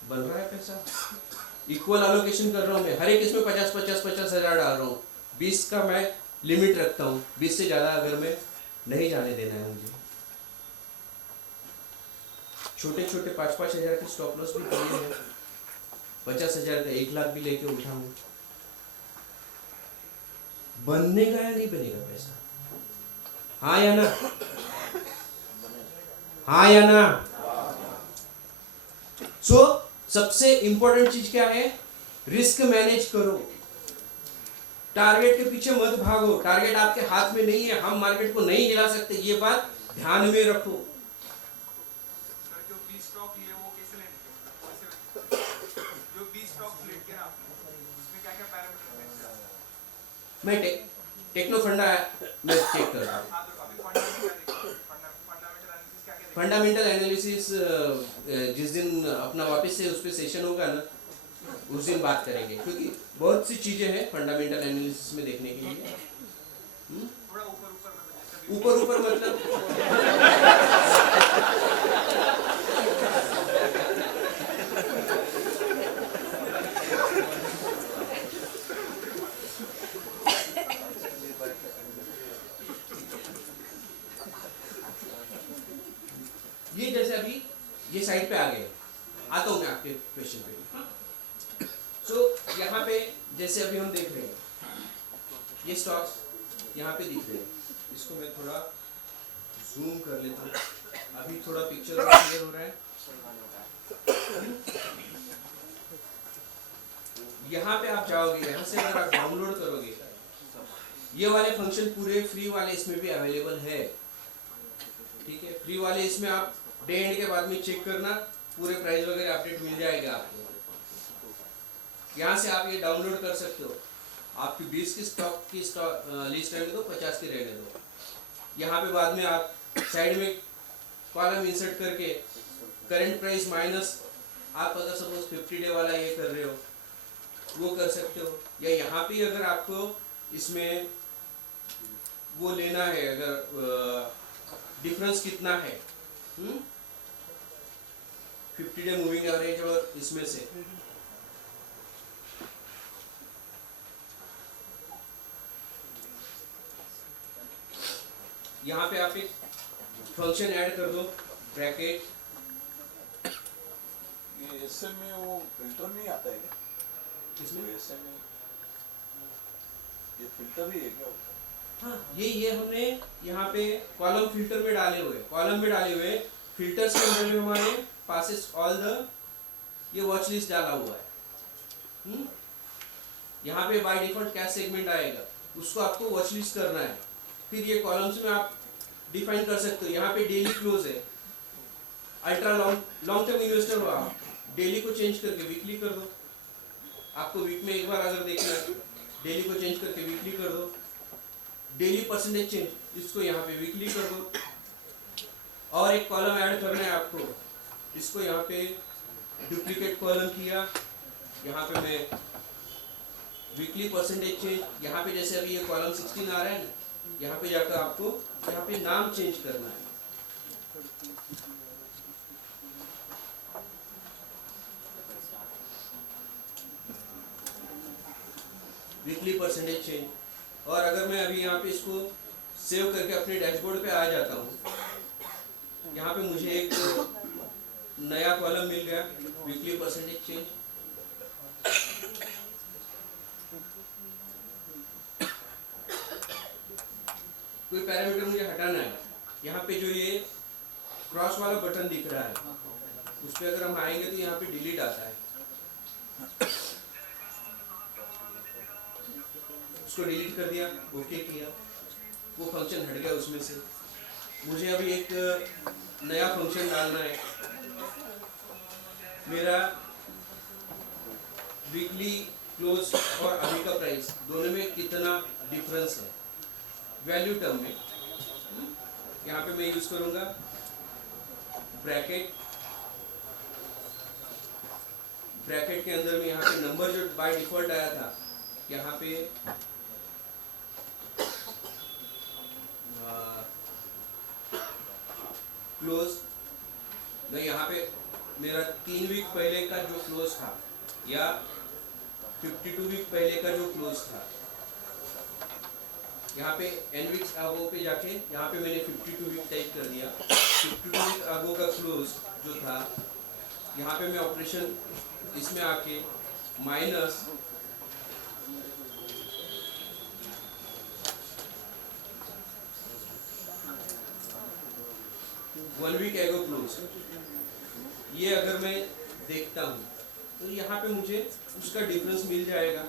बन रहा है पैसा। इक्वल एलोकेशन कर रहा हूँ मैं, हर एक इसमें 50,000 डाल रहा हूँ, 20 का मैं लिमिट रखता हूँ, 20 से ज्यादा अगर मैं नहीं जाने देना है मुझे। छोटे छोटे 5-5 हजार के स्टॉप लॉस भी पड़े हैं, 50,000 का 1 लाख भी लेके उठा हूँ। बनेगा या नहीं बनेगा पैसा? हाँ या ना? हाँ या ना? सबसे इंपॉर्टेंट चीज क्या है? रिस्क मैनेज करो, टारगेट के पीछे मत भागो। टारगेट आपके हाथ में नहीं है, हम मार्केट को नहीं हिला सकते, ये बात ध्यान में रखो। जो 20 स्टॉक लिए वो कैसे लेने के, जो 20 स्टॉक लेट के आपने उसमें क्या क्या पैरामीटर हैं? मैं टेक्नो फंडा मैं चेक कर रहा हूँ। हाँ, तो अभी फंडामेंटल एनालिसिस क्या क्या फंडामेंटल एनालिसिस जिस दिन अपना वापस से उस पर सेशन होगा ना, उस दिन बात करेंगे, क्योंकि बहुत सी चीजें हैं फंडामेंटल एनालिसिस में देखने के लिए। थोड़ा ऊपर मतलब ये जैसे अभी ये साइड पे आ गए, आता हूं मैं आपके क्वेश्चन पे। यहाँ पे जैसे अभी हम देख रहे हैं, ये स्टॉक्स यहाँ पे दिख रहे हैं, इसको मैं थोड़ा जूम कर लेता हूँ, अभी थोड़ा पिक्चर क्लियर हो रहा है। यहाँ पे आप जाओगे, यहाँ से अगर आप डाउनलोड करोगे, ये वाले फंक्शन पूरे फ्री वाले इसमें भी अवेलेबल है, ठीक है। फ्री वाले इसमें आप डे एंड के बाद में चेक करना, पूरे प्राइस वगैरह अपडेट मिल जाएगा आपको। यहाँ से आप ये डाउनलोड कर सकते हो। आपकी 20 की स्टॉक लिस्ट रहने दो, 50 की रहने दो। यहाँ पे बाद में आप साइड में कॉलम इंसर्ट करके करंट प्राइस माइनस आप अगर सपोज 50 डे वाला ये कर रहे हो, वो कर सकते हो। या यहाँ पे अगर आपको इसमें वो लेना है, अगर डिफरेंस कितना है 50 डे मूविंग एवरेज और इसमें से, यहाँ पे आप एक फंक्शन ऐड कर दो, ब्रैकेट। ये ऐसे में वो फिल्टर नहीं आता है क्या? इसमें ऐसे में ये फिल्टर ही है क्या? हाँ, ये हमने यहाँ पे कॉलम फिल्टर में डाले हुए, फिल्टर्स के अंदर में हमारे पासेस ऑल द ये वॉच लिस्ट डाला हुआ है। यहाँ पे बाय डिफॉल्ट कैश सेगमेंट आएगा, उसको आपको वॉच लिस्ट करना है। फिर ये कॉलम्स में आप डिफाइन कर सकते हो। यहाँ पे डेली क्लोज है, अल्ट्रा लॉन्ग टर्म इन्वेस्टर हो आप, डेली को चेंज करके वीकली कर दो। आपको वीक में एक बार अगर देखना है, डेली को चेंज करके वीकली कर दो। डेली परसेंटेज चेंज, इसको यहाँ पे वीकली कर दो। और एक कॉलम ऐड करना है आपको, इसको यहाँ पे डुप्लीकेट कॉलम किया, यहाँ पे मैं वीकली परसेंटेज चेंज। यहाँ पे जैसे अभी ये कॉलम 16 आ रहा है ना, यहाँ पे जाकर आपको यहाँ पे नाम चेंज करना है। Weekly percentage change. और अगर मैं अभी यहाँ पे इसको सेव करके अपने डैशबोर्ड पे आ जाता हूँ, यहाँ पे मुझे एक नया कॉलम मिल गया, वीकली परसेंटेज चेंज। कोई पैरामीटर मुझे हटाना है, यहाँ पे जो ये क्रॉस वाला बटन दिख रहा है, उस पर अगर हम आएंगे तो यहाँ पे डिलीट आता है। उसको डिलीट कर दिया, ओके किया, वो फंक्शन हट गया उसमें से। मुझे अभी एक नया फंक्शन डालना है, मेरा वीकली क्लोज और अभी का प्राइस दोनों में कितना डिफरेंस है वैल्यू टर्म में। यहाँ पे मैं यूज करूंगा ब्रैकेट, ब्रैकेट के अंदर में यहाँ पे नंबर जो बाय डिफॉल्ट आया था, यहाँ पे क्लोज, मैं यहाँ पे मेरा 3 वीक पहले का जो क्लोज था या 52 वीक पहले का जो क्लोज था, यहाँ पे n वीक्स आगो पे जाके यहाँ पे मैंने 52 वीक टाइप कर दिया। 52 वीक आगो का क्लोज जो था, यहाँ पे मैं ऑपरेशन इसमें आके माइनस वन वीक एगो क्लोज, ये अगर मैं देखता हूँ तो यहाँ पे मुझे उसका डिफरेंस मिल जाएगा।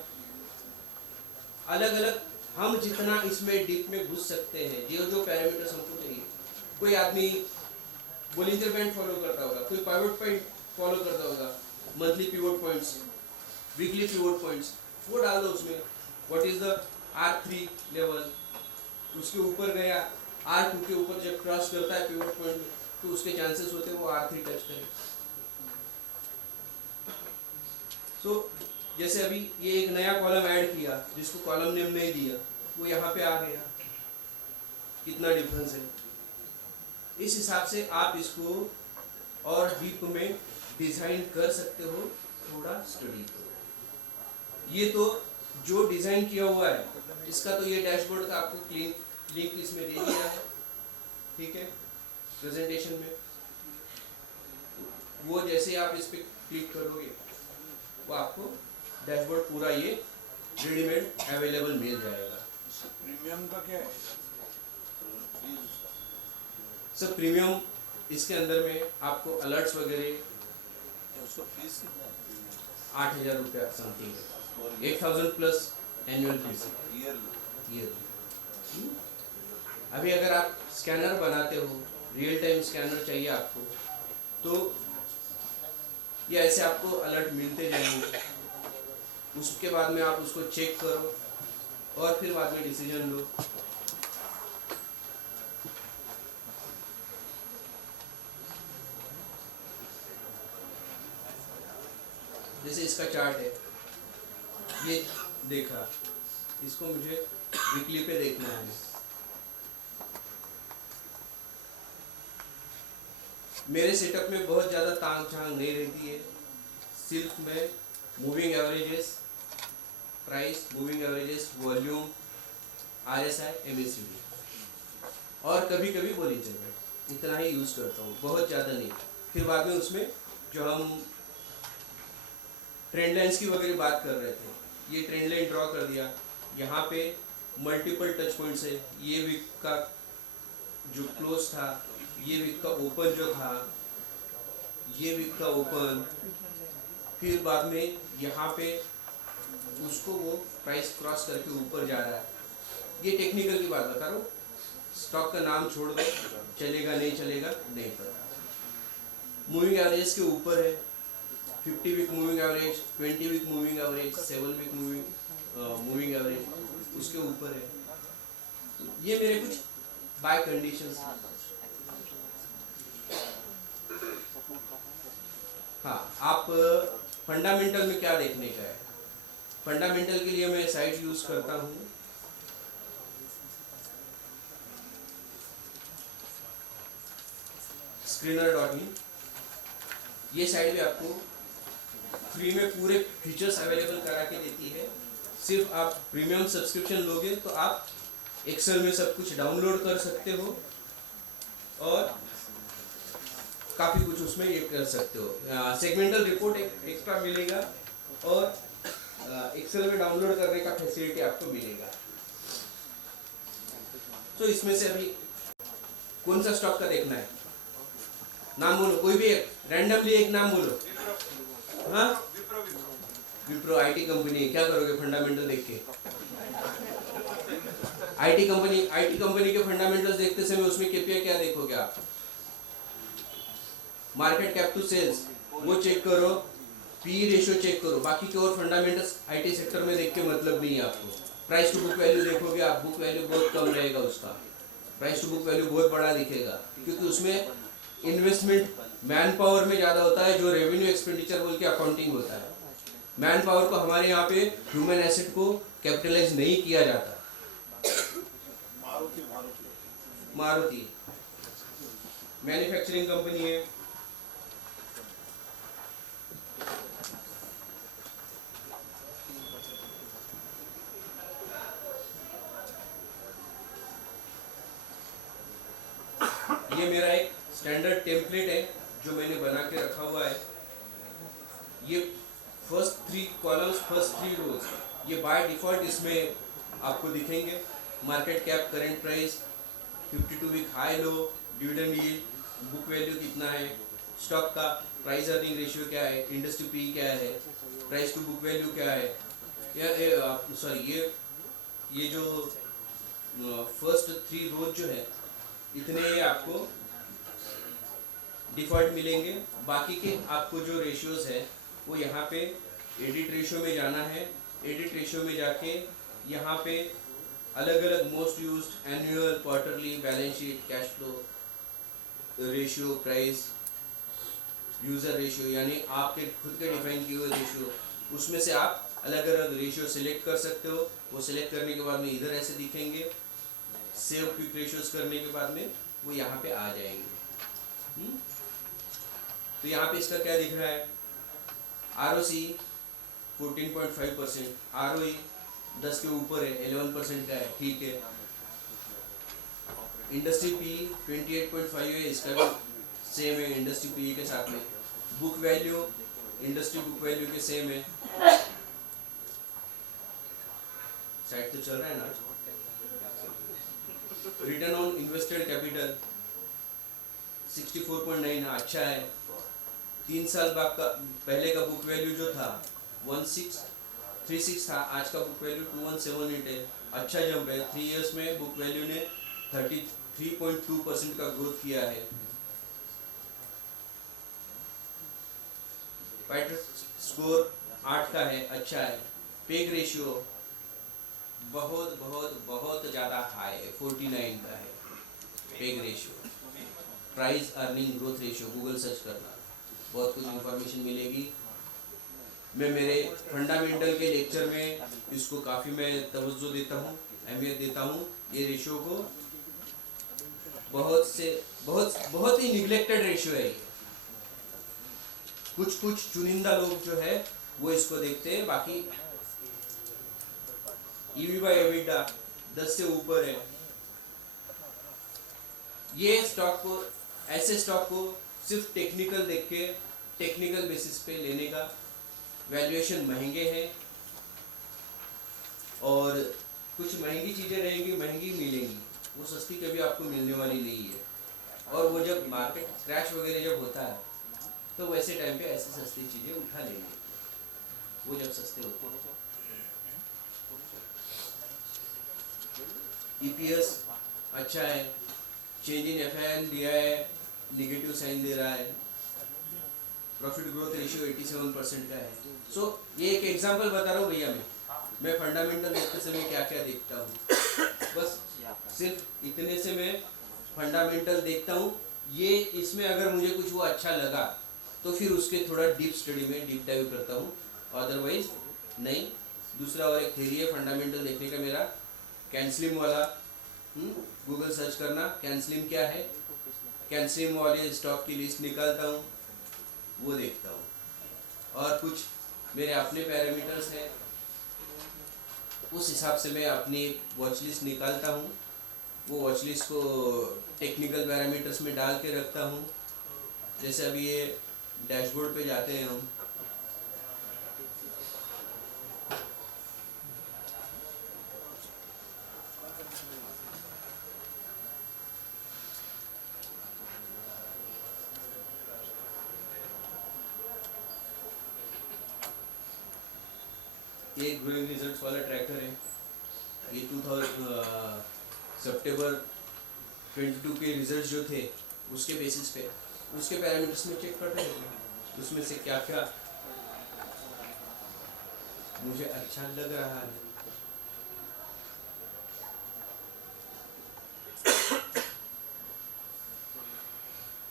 अलग अलग हम जितना इसमें डीप में घुस सकते हैं, जो जो पैरामीटर्स हमको चाहिए। कोई आदमी बोलिंजर बैंड फॉलो करता होगा, कोई पाइवट पॉइंट फॉलो करता होगा, monthly pivot points, weekly pivot points, वो डाल दो उसमें। What is the R3 level, उसके ऊपर गया R2 के ऊपर जब क्रॉस करता है पिवट पॉइंट तो उसके चांसेस होते हैं वो R3 टच करे। तो जैसे अभी ये एक नया कॉलम ऐड किया जिसको कॉलम नेम नहीं दिया, वो यहाँ पे आ गया, कितना डिफरेंस है। इस हिसाब से आप इसको और डीप में डिजाइन कर सकते हो, थोड़ा स्टडी करो। ये तो जो डिजाइन किया हुआ है इसका तो ये डैशबोर्ड का आपको लिंक इसमें दे दिया है, ठीक है, प्रेजेंटेशन में। वो जैसे आप इस पे क्लिक करोगे वो आपको डैशबोर्ड पूरा ये रेडीमेड अवेलेबल मिल जाएगा। प्रीमियम का क्या है? सब प्रीमियम इसके अंदर में आपको अलर्ट्स वगैरह उसका फीस कितना है? 8,000 रुपया समथिंग है, 8,000 प्लस एनुअल फीस ईयरली। अभी अगर आप स्कैनर बनाते हो, रियल टाइम स्कैनर चाहिए आपको, तो ये ऐसे आपको अलर्ट मिलते जाएंगे। उसके बाद में आप उसको चेक करो और फिर बाद में डिसीजन लो। जैसे इसका चार्ट है, ये देखा, इसको मुझे वीकली पे देखना है। मेरे सेटअप में बहुत ज़्यादा तांग झांग नहीं रहती है, सिर्फ मैं moving averages, price, moving averages, volume, RSI, MACD और कभी कभी बोलिंजर बैंड, इतना ही यूज़ करता हूँ, बहुत ज़्यादा नहीं। फिर बाद में उसमें जो हम ट्रेंड लाइन्स की वगैरह बात कर रहे थे, ये ट्रेंड लाइन ड्रॉ कर दिया। यहाँ पे मल्टीपल टच पॉइंट्स है, ये वीक का जो क्लोज था, ये वीक का ओपन जो था, ये वीक का ओपन, फिर बाद में यहाँ पे उसको वो प्राइस क्रॉस करके ऊपर जा रहा है। ये टेक्निकल की बात बता रहा हूँ, स्टॉक का नाम छोड़ दो, चलेगा नहीं चलेगा नहीं पता। मूविंग एवरेज के ऊपर है, 50 week moving average, 20 week moving average, 7 week moving average, उसके ऊपर है। ये मेरे कुछ बाय कंडीशंस हैं। हाँ, आप फंडामेंटल में क्या देखने का है? फंडामेंटल के लिए मैं साइट यूज करता हूँ screener.in। ये साइट भी आपको फ्री में पूरे फीचर्स अवेलेबल करा के देती है। सिर्फ आप प्रीमियम सब्सक्रिप्शन लोगे तो आप एक्सेल में सब कुछ डाउनलोड कर सकते हो और काफ़ी कुछ उसमें ये कर सकते हो। सेगमेंटल रिपोर्ट एक्स्ट्रा मिलेगा और एक्सेल में डाउनलोड करने का फैसिलिटी आपको मिलेगा। तो इसमें से अभी कौन सा स्टॉक का देखना है? नाम बोलो, कोई भी एक रैंडमली एक नाम बोलो। हाँ, विप्रो IT कंपनी है, क्या करोगे फंडामेंटल देख के? आईटी कंपनी के फंडामेंटल्स देखते समय उसमें केपीआई क्या देखोगे आप? मार्केट कैप टू सेल्स वो चेक करो, पी रेशियो चेक करो, बाकी के और फंडामेंटल्स आईटी सेक्टर में देख के मतलब नहीं है आपको। प्राइस टू बुक वैल्यू देखोगे आप, बुक वैल्यू बहुत कम रहेगा उसका, प्राइस टू बुक वैल्यू बहुत बड़ा दिखेगा, क्योंकि उसमें इन्वेस्टमेंट मैन पावर में ज़्यादा होता है, जो रेवेन्यू एक्सपेंडिचर बोल के अकाउंटिंग होता है। मैन पावर को हमारे यहाँ पे ह्यूमन एसेट को कैपिटलाइज नहीं किया जाता। मारुति मैन्युफैक्चरिंग कंपनी है, ये मेरा एक स्टैंडर्ड टेम्पलेट है जो मैंने बना के रखा हुआ है। ये फर्स्ट 3 कॉलम्स, फर्स्ट 3 रोज, ये बाय डिफॉल्ट इसमें आपको दिखेंगे। Market cap, current price, 52 week high low, dividend yield, book value कितना है, स्टॉक का प्राइस अर्निंग रेशियो क्या है, इंडस्ट्री पी क्या है, प्राइस टू बुक वैल्यू क्या है, ये जो फर्स्ट 3 रोज जो है इतने आपको डिफॉल्ट मिलेंगे। बाकी के आपको जो रेशियोज है वो यहाँ पे एडिट रेशियो में जाना है। एडिट रेशियो में जाके यहाँ पे अलग अलग most used, annual, quarterly, balance sheet, cash flow ratio, price, user ratio, यानी आपके खुद के डिफाइन किए हुए रेशियो, उसमें से आप अलग अलग रेशियो सिलेक्ट कर सकते हो। वो सिलेक्ट करने के बाद में इधर ऐसे दिखेंगे। सेव क्विक रेशियोज करने के बाद में वो यहाँ पे आ जाएंगे। तो यहाँ पे इसका क्या दिख रहा है? ROC 14.5%, ROE 10 के ऊपर है, 11% का है, ठीक है। इंडस्ट्री पी 28.5 है, इसका भी सेम है इंडस्ट्री पी के साथ में। Book value industry book value के सेम है। साइड तो चल रहा है ना। रिटर्न ऑन इन्वेस्टेड कैपिटल 64.9 अच्छा है। 3 साल बाद का पहले का बुक वैल्यू जो था 1636 था, आज का बुक वैल्यू 2178 है, अच्छा जंप है। 3 इयर्स में बुक वैल्यू ने 33.2% का ग्रोथ किया है। पाइटर स्कोर 8 का है, अच्छा है। पेग रेशियो बहुत बहुत बहुत ज़्यादा हाई है, 49 का है peg ratio. Price earning growth ratio Google search करना, बहुत कुछ इंफॉर्मेशन मिलेगी। मैं मेरे फंडामेंटल के लेक्चर में इसको काफ़ी मैं तवज्जो देता हूँ, अहमियत देता हूँ। ये रेशियो को बहुत ही निगलेक्टेड रेशियो है। कुछ चुनिंदा लोग जो है वो इसको देखते हैं, बाकी EV बाय EBITDA 10 से ऊपर है। ये स्टॉक को, ऐसे स्टॉक को सिर्फ टेक्निकल देख के, टेक्निकल बेसिस पे लेने का। वैल्यूएशन महंगे हैं और कुछ महंगी चीज़ें रहेंगी, महंगी मिलेंगी, वो सस्ती कभी आपको मिलने वाली नहीं है। और वो जब मार्केट क्रैश वगैरह जब होता है तो वैसे टाइम पे ऐसी सस्ती चीज़ें उठा लेंगे, वो जब सस्ते होते हैं। EPS अच्छा है, change in FINDI negative sign दे रहा है, प्रॉफिट ग्रोथ रेशियो 87% का है। सो ये एक एग्जांपल बता रहा हूँ भैया। मैं फंडामेंटल देखते से मैं क्या क्या देखता हूँ, बस सिर्फ इतने से मैं फंडामेंटल देखता हूँ। ये इसमें अगर मुझे कुछ वो अच्छा लगा तो फिर उसके थोड़ा डीप स्टडी में डीप डाइव करता हूँ, अदरवाइज नहीं। दूसरा और एक थ्योरी है फंडामेंटल देखने का मेरा, कैंसलिम वाला। गूगल सर्च करना कैंसलिम क्या है, कैंसलिम वाले स्टॉक की लिस्ट निकालता हूँ, वो देखता हूँ। और कुछ मेरे अपने पैरामीटर्स हैं, उस हिसाब से मैं अपनी वॉच लिस्ट निकालता हूँ। वो वॉच लिस्ट को टेक्निकल पैरामीटर्स में डाल के रखता हूँ। जैसे अभी ये डैशबोर्ड पे जाते हैं हम, ये ग्रोइंग रिजल्ट्स वाला ट्रैकर है। ये 2000 सितंबर 22 के रिजल्ट जो थे उसके बेसिस पे उसके पैरामीटर्स में चेक करते हैं उसमें से क्या क्या मुझे अच्छा लग रहा है।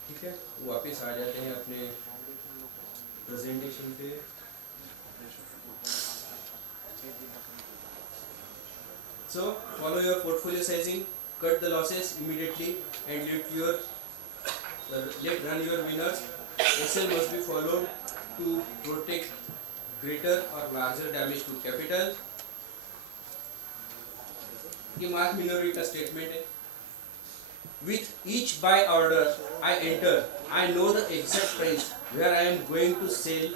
ठीक है, वापस आ जाते हैं अपने प्रेजेंटेशन पे। So follow your portfolio sizing, cut the losses immediately, and let run your winners. Excel must be followed to protect greater or larger damage to capital. ये मार्क मिनर्वी का स्टेटमेंट है। With each buy order I enter, I know the exact price where I am going to sell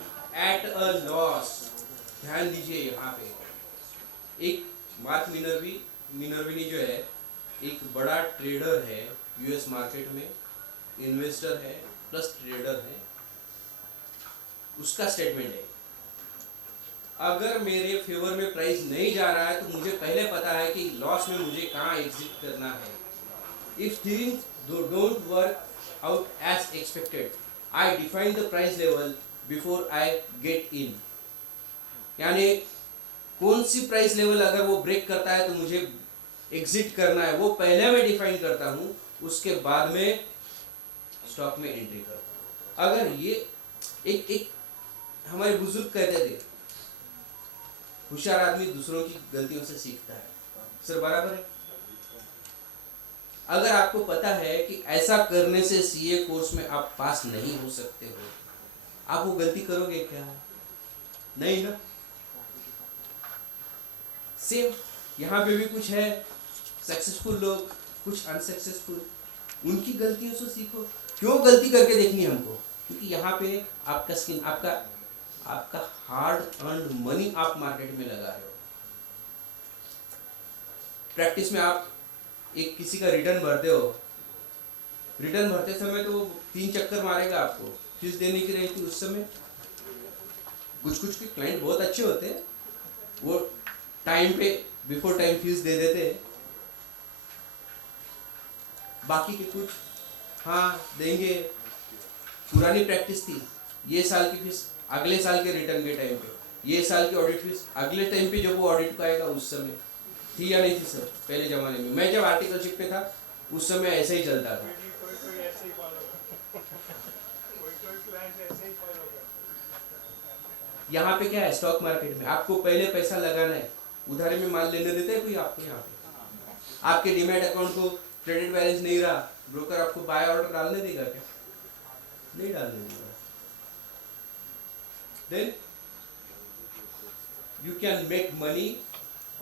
at a loss. ध्यान दीजिए यहाँ पे एक mark Minervini जो है एक बड़ा ट्रेडर है यूएस मार्केट में, इन्वेस्टर है प्लस ट्रेडर है, उसका स्टेटमेंट है अगर मेरे फेवर में प्राइस नहीं जा रहा है तो मुझे पहले पता है कि लॉस में मुझे कहाँ एग्जिट करना है। If things don't work out as expected, I define the price level before I get in. यानी कौन सी प्राइस लेवल अगर वो ब्रेक करता है तो मुझे एग्जिट करना है वो पहले मैं डिफाइन करता हूँ, उसके बाद में स्टॉक में एंट्री करता हूँ। अगर ये एक हमारे बुजुर्ग कहते थे होशियार आदमी दूसरों की गलतियों से सीखता है, सर बराबर है। अगर आपको पता है कि ऐसा करने से सीए कोर्स में आप पास नहीं हो सकते हो, आप वो गलती करोगे क्या? नहीं ना। सेम यहाँ पे भी कुछ है सक्सेसफुल लोग, कुछ अनसक्सेसफुल, उनकी गलतियों से सीखो। क्यों गलती करके देखनी है हमको? क्योंकि यहाँ पे आपका स्किन, आपका हार्ड अर्न्ड मनी आप मार्केट में लगा रहे हो। प्रैक्टिस में आप एक किसी का रिटर्न भरते हो, रिटर्न भरते समय तो 3 चक्कर मारेगा आपको, फीस देने की रहती उस समय। कुछ के क्लाइंट बहुत अच्छे होते हैं, वो टाइम पे बिफोर टाइम फीस दे देते हैं, बाकी के कुछ हाँ देंगे। पुरानी प्रैक्टिस थी, ये साल की फीस अगले साल के रिटर्न के टाइम पे, ये साल की ऑडिट फीस अगले टाइम पे जब वो ऑडिट को आएगा उस समय। थी या नहीं थी सर पहले जमाने में? मैं जब आर्टिकलशिप पे था उस समय ऐसे ही चलता था। यहाँ पे क्या है, स्टॉक मार्केट में आपको पहले पैसा लगाना है, उधारी में माल लेने देता है कोई आपको? यहाँ पे आपके डीमैट अकाउंट को क्रेडिट बैलेंस नहीं रहा, ब्रोकर आपको बाय ऑर्डर डालने देगा क्या? नहीं डालने देगा। Then you can make money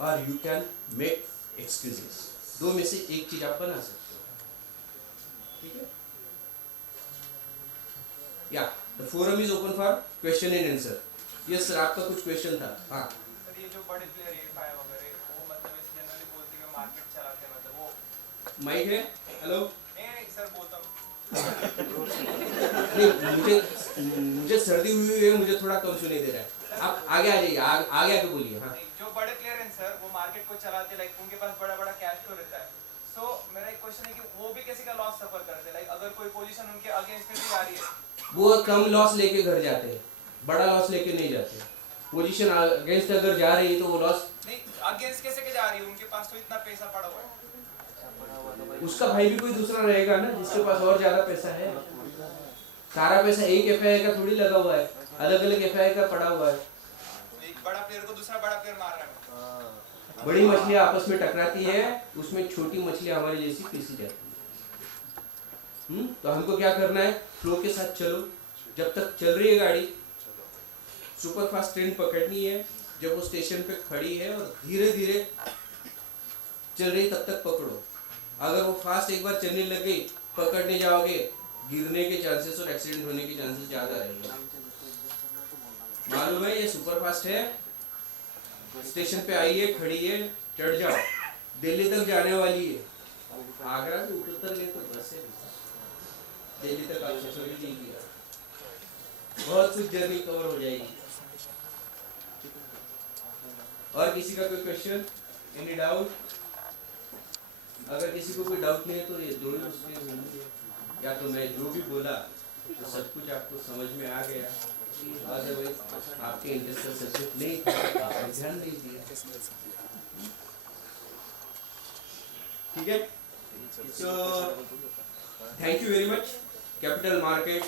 और यू कैन मेक एक्सक्यूजेस, दो में से एक चीज आप बना सकते हो। ठीक है, या the forum is open for question and answer. Yes sir, आपका कुछ क्वेश्चन था? हाँ सर, ये जो बड़े प्लेयर A5 वगैरह वो मतलब इस जनरली बोलते हैं मार्केट चलाते हैं, मतलब वो माइक है। हेलो, नहीं सर बोलता हूँ। नहीं मुझे सर्दी हुई है, मुझे थोड़ा कम सुनाई दे रहा है। आप आगे आ जाइए, आगे आके बोलिए। हाँ, जो बड़े प्लेयर हैं सर वो मार्केट को चलाते हैं, लाइक उनके पास बड़ा कैश फ्लो रहता है। सो मेरा एक क्वेश्चन है कि वो भी किसी का लॉस सफर करते हैं, लाइक अगर कोई पोजीशन उनके अगेंस्ट में भी आ रही है वो कम लॉस लेके घर जाते हैं, बड़ा लॉस लेके नहीं जाते। पोजीशन अगेंस्ट अगर जा रही है तो वो लॉस नहीं, अगेंस्ट कैसे के जा रही है? उनके पास तो इतना पैसा पड़ा हुआ है। उसका भाई भी कोई दूसरा रहेगा ना जिसके पास और ज्यादा पैसा है। सारा पैसा एक एफआईआई का थोड़ी लगा हुआ है, अलग अलग एफआईआई का पड़ा हुआ है। एक बड़ा प्लेयर को दूसरा बड़ा प्लेयर मार रहा है। बड़ी मछलियां आपस में टकराती है, उसमें छोटी मछलियां हमारी जैसी पीसी जाती है। तो हमको क्या करना है? फ्लो के साथ चलो, जब तक चल रही है गाड़ी, सुपर फास्ट ट्रेन पकड़नी है। जब वो स्टेशन पे खड़ी है और धीरे धीरे चल रही तब तक पकड़ो। अगर वो फास्ट एक बार चलने लग गई, पकड़ने जाओगे, गिरने के चांसेस और एक्सीडेंट होने के चांसेस ज्यादा रहेंगे। मालूम है ये सुपर फास्ट है, स्टेशन पे आई है, खड़ी है, चढ़ जाओ, दिल्ली तक जाने वाली है। आगरा से उतर गए तो बस है, दिल्ली तक आप सफर भी नहीं किया, बहुत कुछ जर्नी कवर हो जाएगी। और किसी का कोई क्वेश्चन? Any doubt? अगर किसी को कोई डाउट नहीं है तो ये दो ही उसके, या तो मैं जो भी बोला तो सब कुछ आपको समझ में आ गया, अदरवाइज आपके इंटरेस्ट का सब्जेक्ट नहीं था, आपने ध्यान नहीं दिया। ठीक है, so thank you very much. Capital Market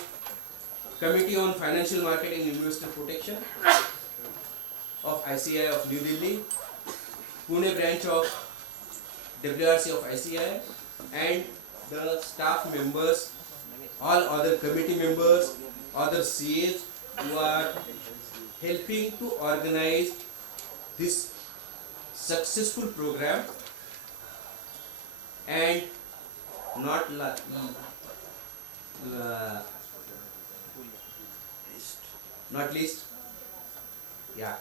Committee on Financial Market and Investor Protection of ICI of New Delhi, Pune branch of WRC of ICI, and the staff members, all other committee members, other CAs who are helping to organize this successful program, and not least, yeah,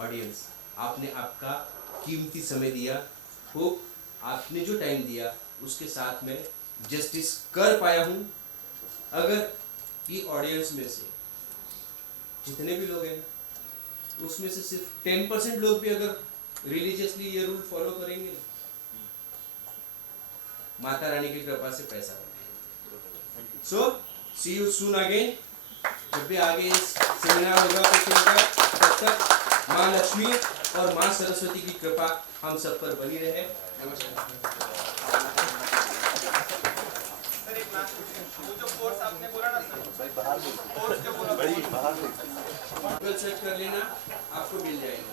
audience, आपने आपका कीमती समय दिया, hope आपने जो time दिया उसके साथ में जस्टिस कर पाया हूँ। अगर ये ऑडियंस में से जितने भी लोग हैं उसमें से सिर्फ 10% लोग भी अगर रिलीजियसली ये रूल फॉलो करेंगे, माता रानी की कृपा से पैसा बनेगा। सो सी यू सून अगेन। जब भी आगे इस सेमिनार होगा कुछ होगा, तब तक माँ लक्ष्मी और माँ सरस्वती की कृपा हम सब पर बनी रहे। नमस्कार। सर एक लास्ट क्वेश्चन, वो जो कोर्स आपने बोला ना सर, भाई बाहर कोर्स जो बोला भाई बाहर गूगल सर्च कर लेना, आपको मिल जाएगा।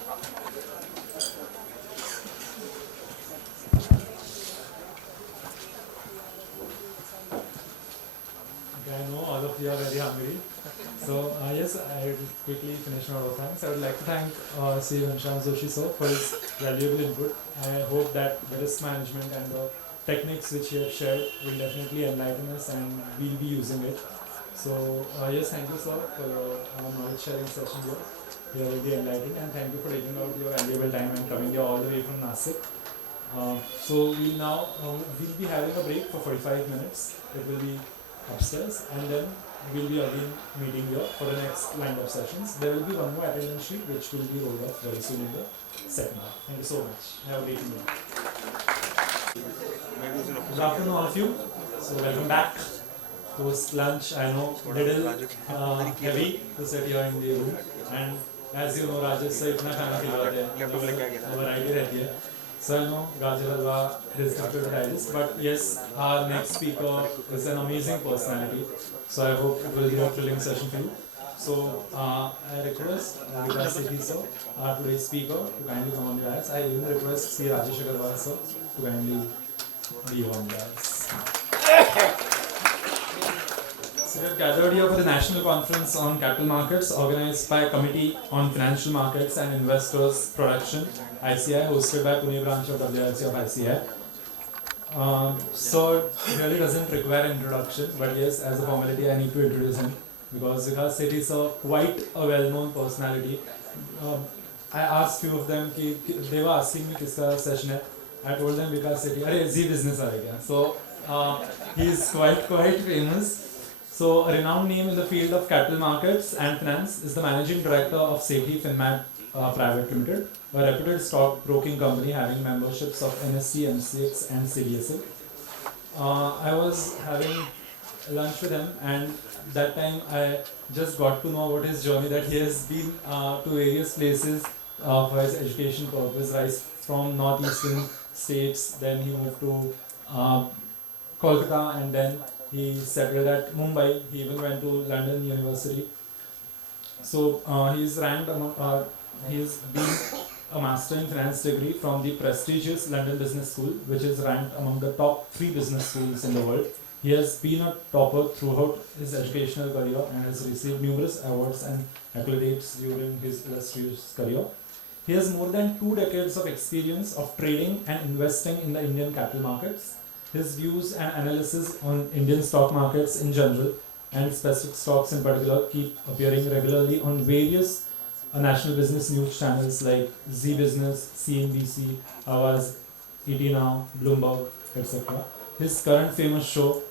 I know all of you are very hungry. So yes, I will quickly finish my thanks. I would like to thank Sri Ghanshyam Joshi sir for his valuable input. I hope that the risk management and the techniques which he has shared will definitely enlighten us and we'll be using it. So yes, thank you sir for your knowledge sharing session here. You are really enlightening, and thank you for taking out your valuable time and coming here all the way from Nasik. So we'll now we'll be having a break for 45 minutes. It will be upstairs, and then we'll be again meeting here for the next lined up sessions. There will be one more attendance sheet which will be rolled off very soon in the second half. Thank you so much. Have a great evening. Good afternoon all of you. So welcome back. Post lunch, I know little heavy to sit here in the room, and as you know Rajesh sir इतना खाना खिलाते हैं, variety रहती है. So I know Gajar Halwa is difficult to digest, but yes, our next speaker is an amazing personality. So I hope it will be a thrilling session for you. So I request Vikas Sethi sir, our today's speaker, to kindly come on the dais. I even request Sri Rajesh Agarwal sir to kindly be on the dais. So we are gathered here for the National Conference on Capital Markets organized by Committee on Financial Markets and Investors Protection, ICI, hosted by Pune branch of WRC of ICI. So it really doesn't require introduction, but yes, as a formality I need to introduce him because Vikas Sethi is quite a well-known personality. I asked few of them, they were asking me kiska session hai. I told them Vikas Sethi, अरे Z business आ गया. So he is quite famous. So, a renowned name in the field of capital markets and finance is the managing director of Sethi Finmat Private Limited, a reputed stock broking company having memberships of NSE, MCX, and CDSL. I was having lunch with him, and that time I just got to know about his journey that he has been to various places for his education purpose, rise from northeastern states, then he moved to Kolkata, and then he settled at Mumbai. He even went to London University. So he's ranked among, he's been a master in finance degree from the prestigious London Business School, which is ranked among the top 3 business schools in the world. He has been a topper throughout his educational career and has received numerous awards and accolades during his illustrious career. He has more than 2 decades of experience of trading and investing in the Indian capital markets. His views and analysis on Indian stock markets in general and specific stocks in particular keep appearing regularly on various national business news channels like Z Business, CNBC, Awaz, ET Now, Bloomberg, etc. His current famous show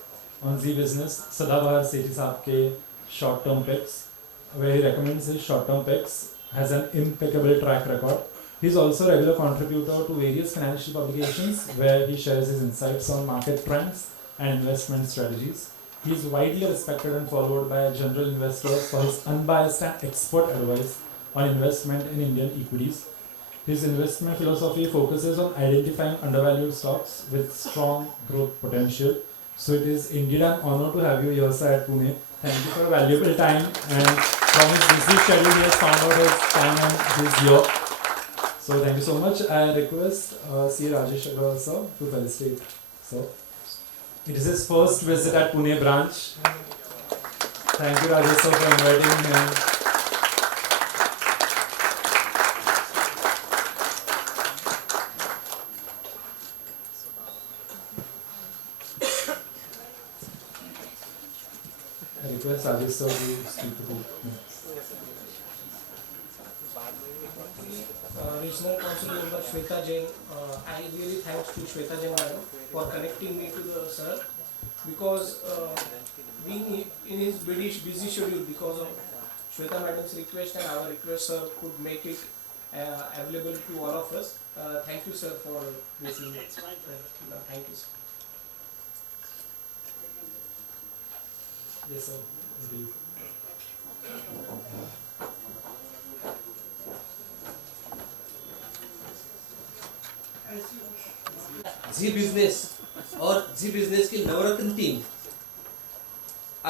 on Z Business, Sadabahar Sethi Saab ke short-term picks, where he recommends his short-term picks, has an impeccable track record He is also a regular contributor to various financial publications where he shares his insights on market trends and investment strategies. He is widely respected and followed by general investors for his unbiased and expert advice on investment in Indian equities. His investment philosophy focuses on identifying undervalued stocks with strong growth potential. So it is indeed an honor to have you here, sir, at Pune. Thank you for your valuable time, and from his busy schedule he has found out his time and he's here. So thank you so much. I request C. Rajesh Agarwal sir to felicitate. So it is his first visit at Pune branch. Thank you, Rajesh sir, for inviting him. I request Rajesh sir to speak to the Regional Council member Shweta Jain, I really thanks to Shweta Jain madam for connecting me to the sir, because being in his busy schedule, because of Shweta madam's request and our request, sir could make it available to all of us. Thank you, sir, for this. Thank you, sir. Yes, sir. Thank you. Zee business और Zee business की नवरत्न team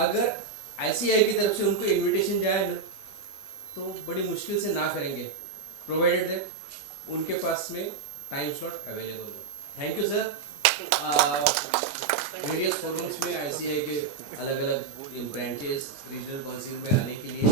अगर ICI की तरफ से उनको invitation जाए ना तो बड़ी मुश्किल से ना करेंगे, प्रोवाइडेड दैट उनके पास में टाइम स्लॉट अवेलेबल हो। Thank you sir. Various forums में ICI के अलग अलग ब्रांचेस रीजनल काउंसिल में आने के लिए